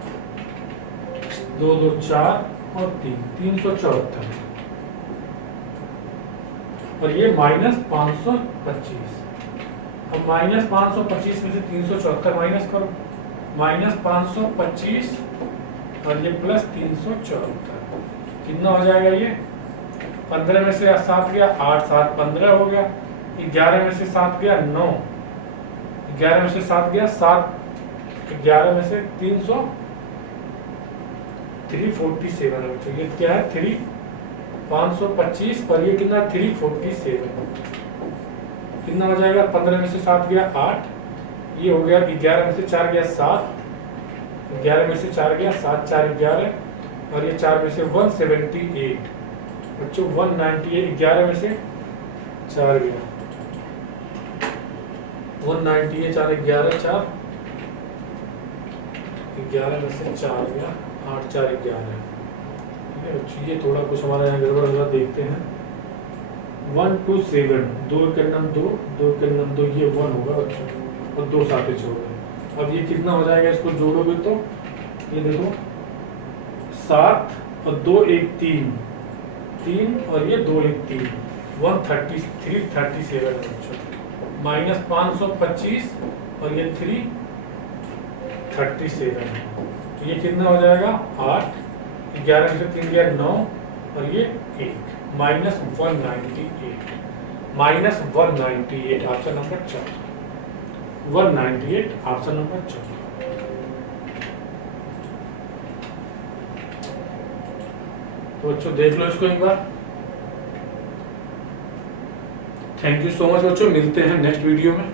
2 2 4 और 3 374, और ये -525। अब -525 में से 374 माइनस करो, -525 और ये +374, कितना हो जाएगा ये 15 में से 7 गया 8, 7 15 हो गया, 11 में से 7 गया 9, 11 में से 7 गया 7, 11 में से 347 है बच्चों, ये क्या है 525 पर ये कितना 347, कितना हो जाएगा 15 में से 7 गया 8, ये हो गया 11 में से 4 गया 7, 11 में से 4 गया 7 4 11, और ये 4 में से 178 बच्चों 198, 11 में से 4 गया 198, 4 11 4, 11 में से 4 गया 8 4 11, ठीक है बच्चों। ये थोड़ा कुछ हमारा यहाँ गड़बड़ होगा, देखते हैं 127, 2 के नम 2, 2 के नम 2, ये 1 होगा बच्चों, और 2 साथ छोड़। अब ये कितना हो जाएगा, इसको जोड़ोगे तो ये देखो 7 और 2 1 3 3 और ये 2 1 3, 137 बच्चों, -525 और ये 337, तो ये कितना हो जाएगा 8, 11 में से 3 गया 9, और ये 1, -198 ऑप्शन नंबर 4, 198 ऑप्शन नंबर 4। तो बच्चों देख लो इसको एक बार। थैंक यू सो मच बच्चों, मिलते हैं नेक्स्ट वीडियो में।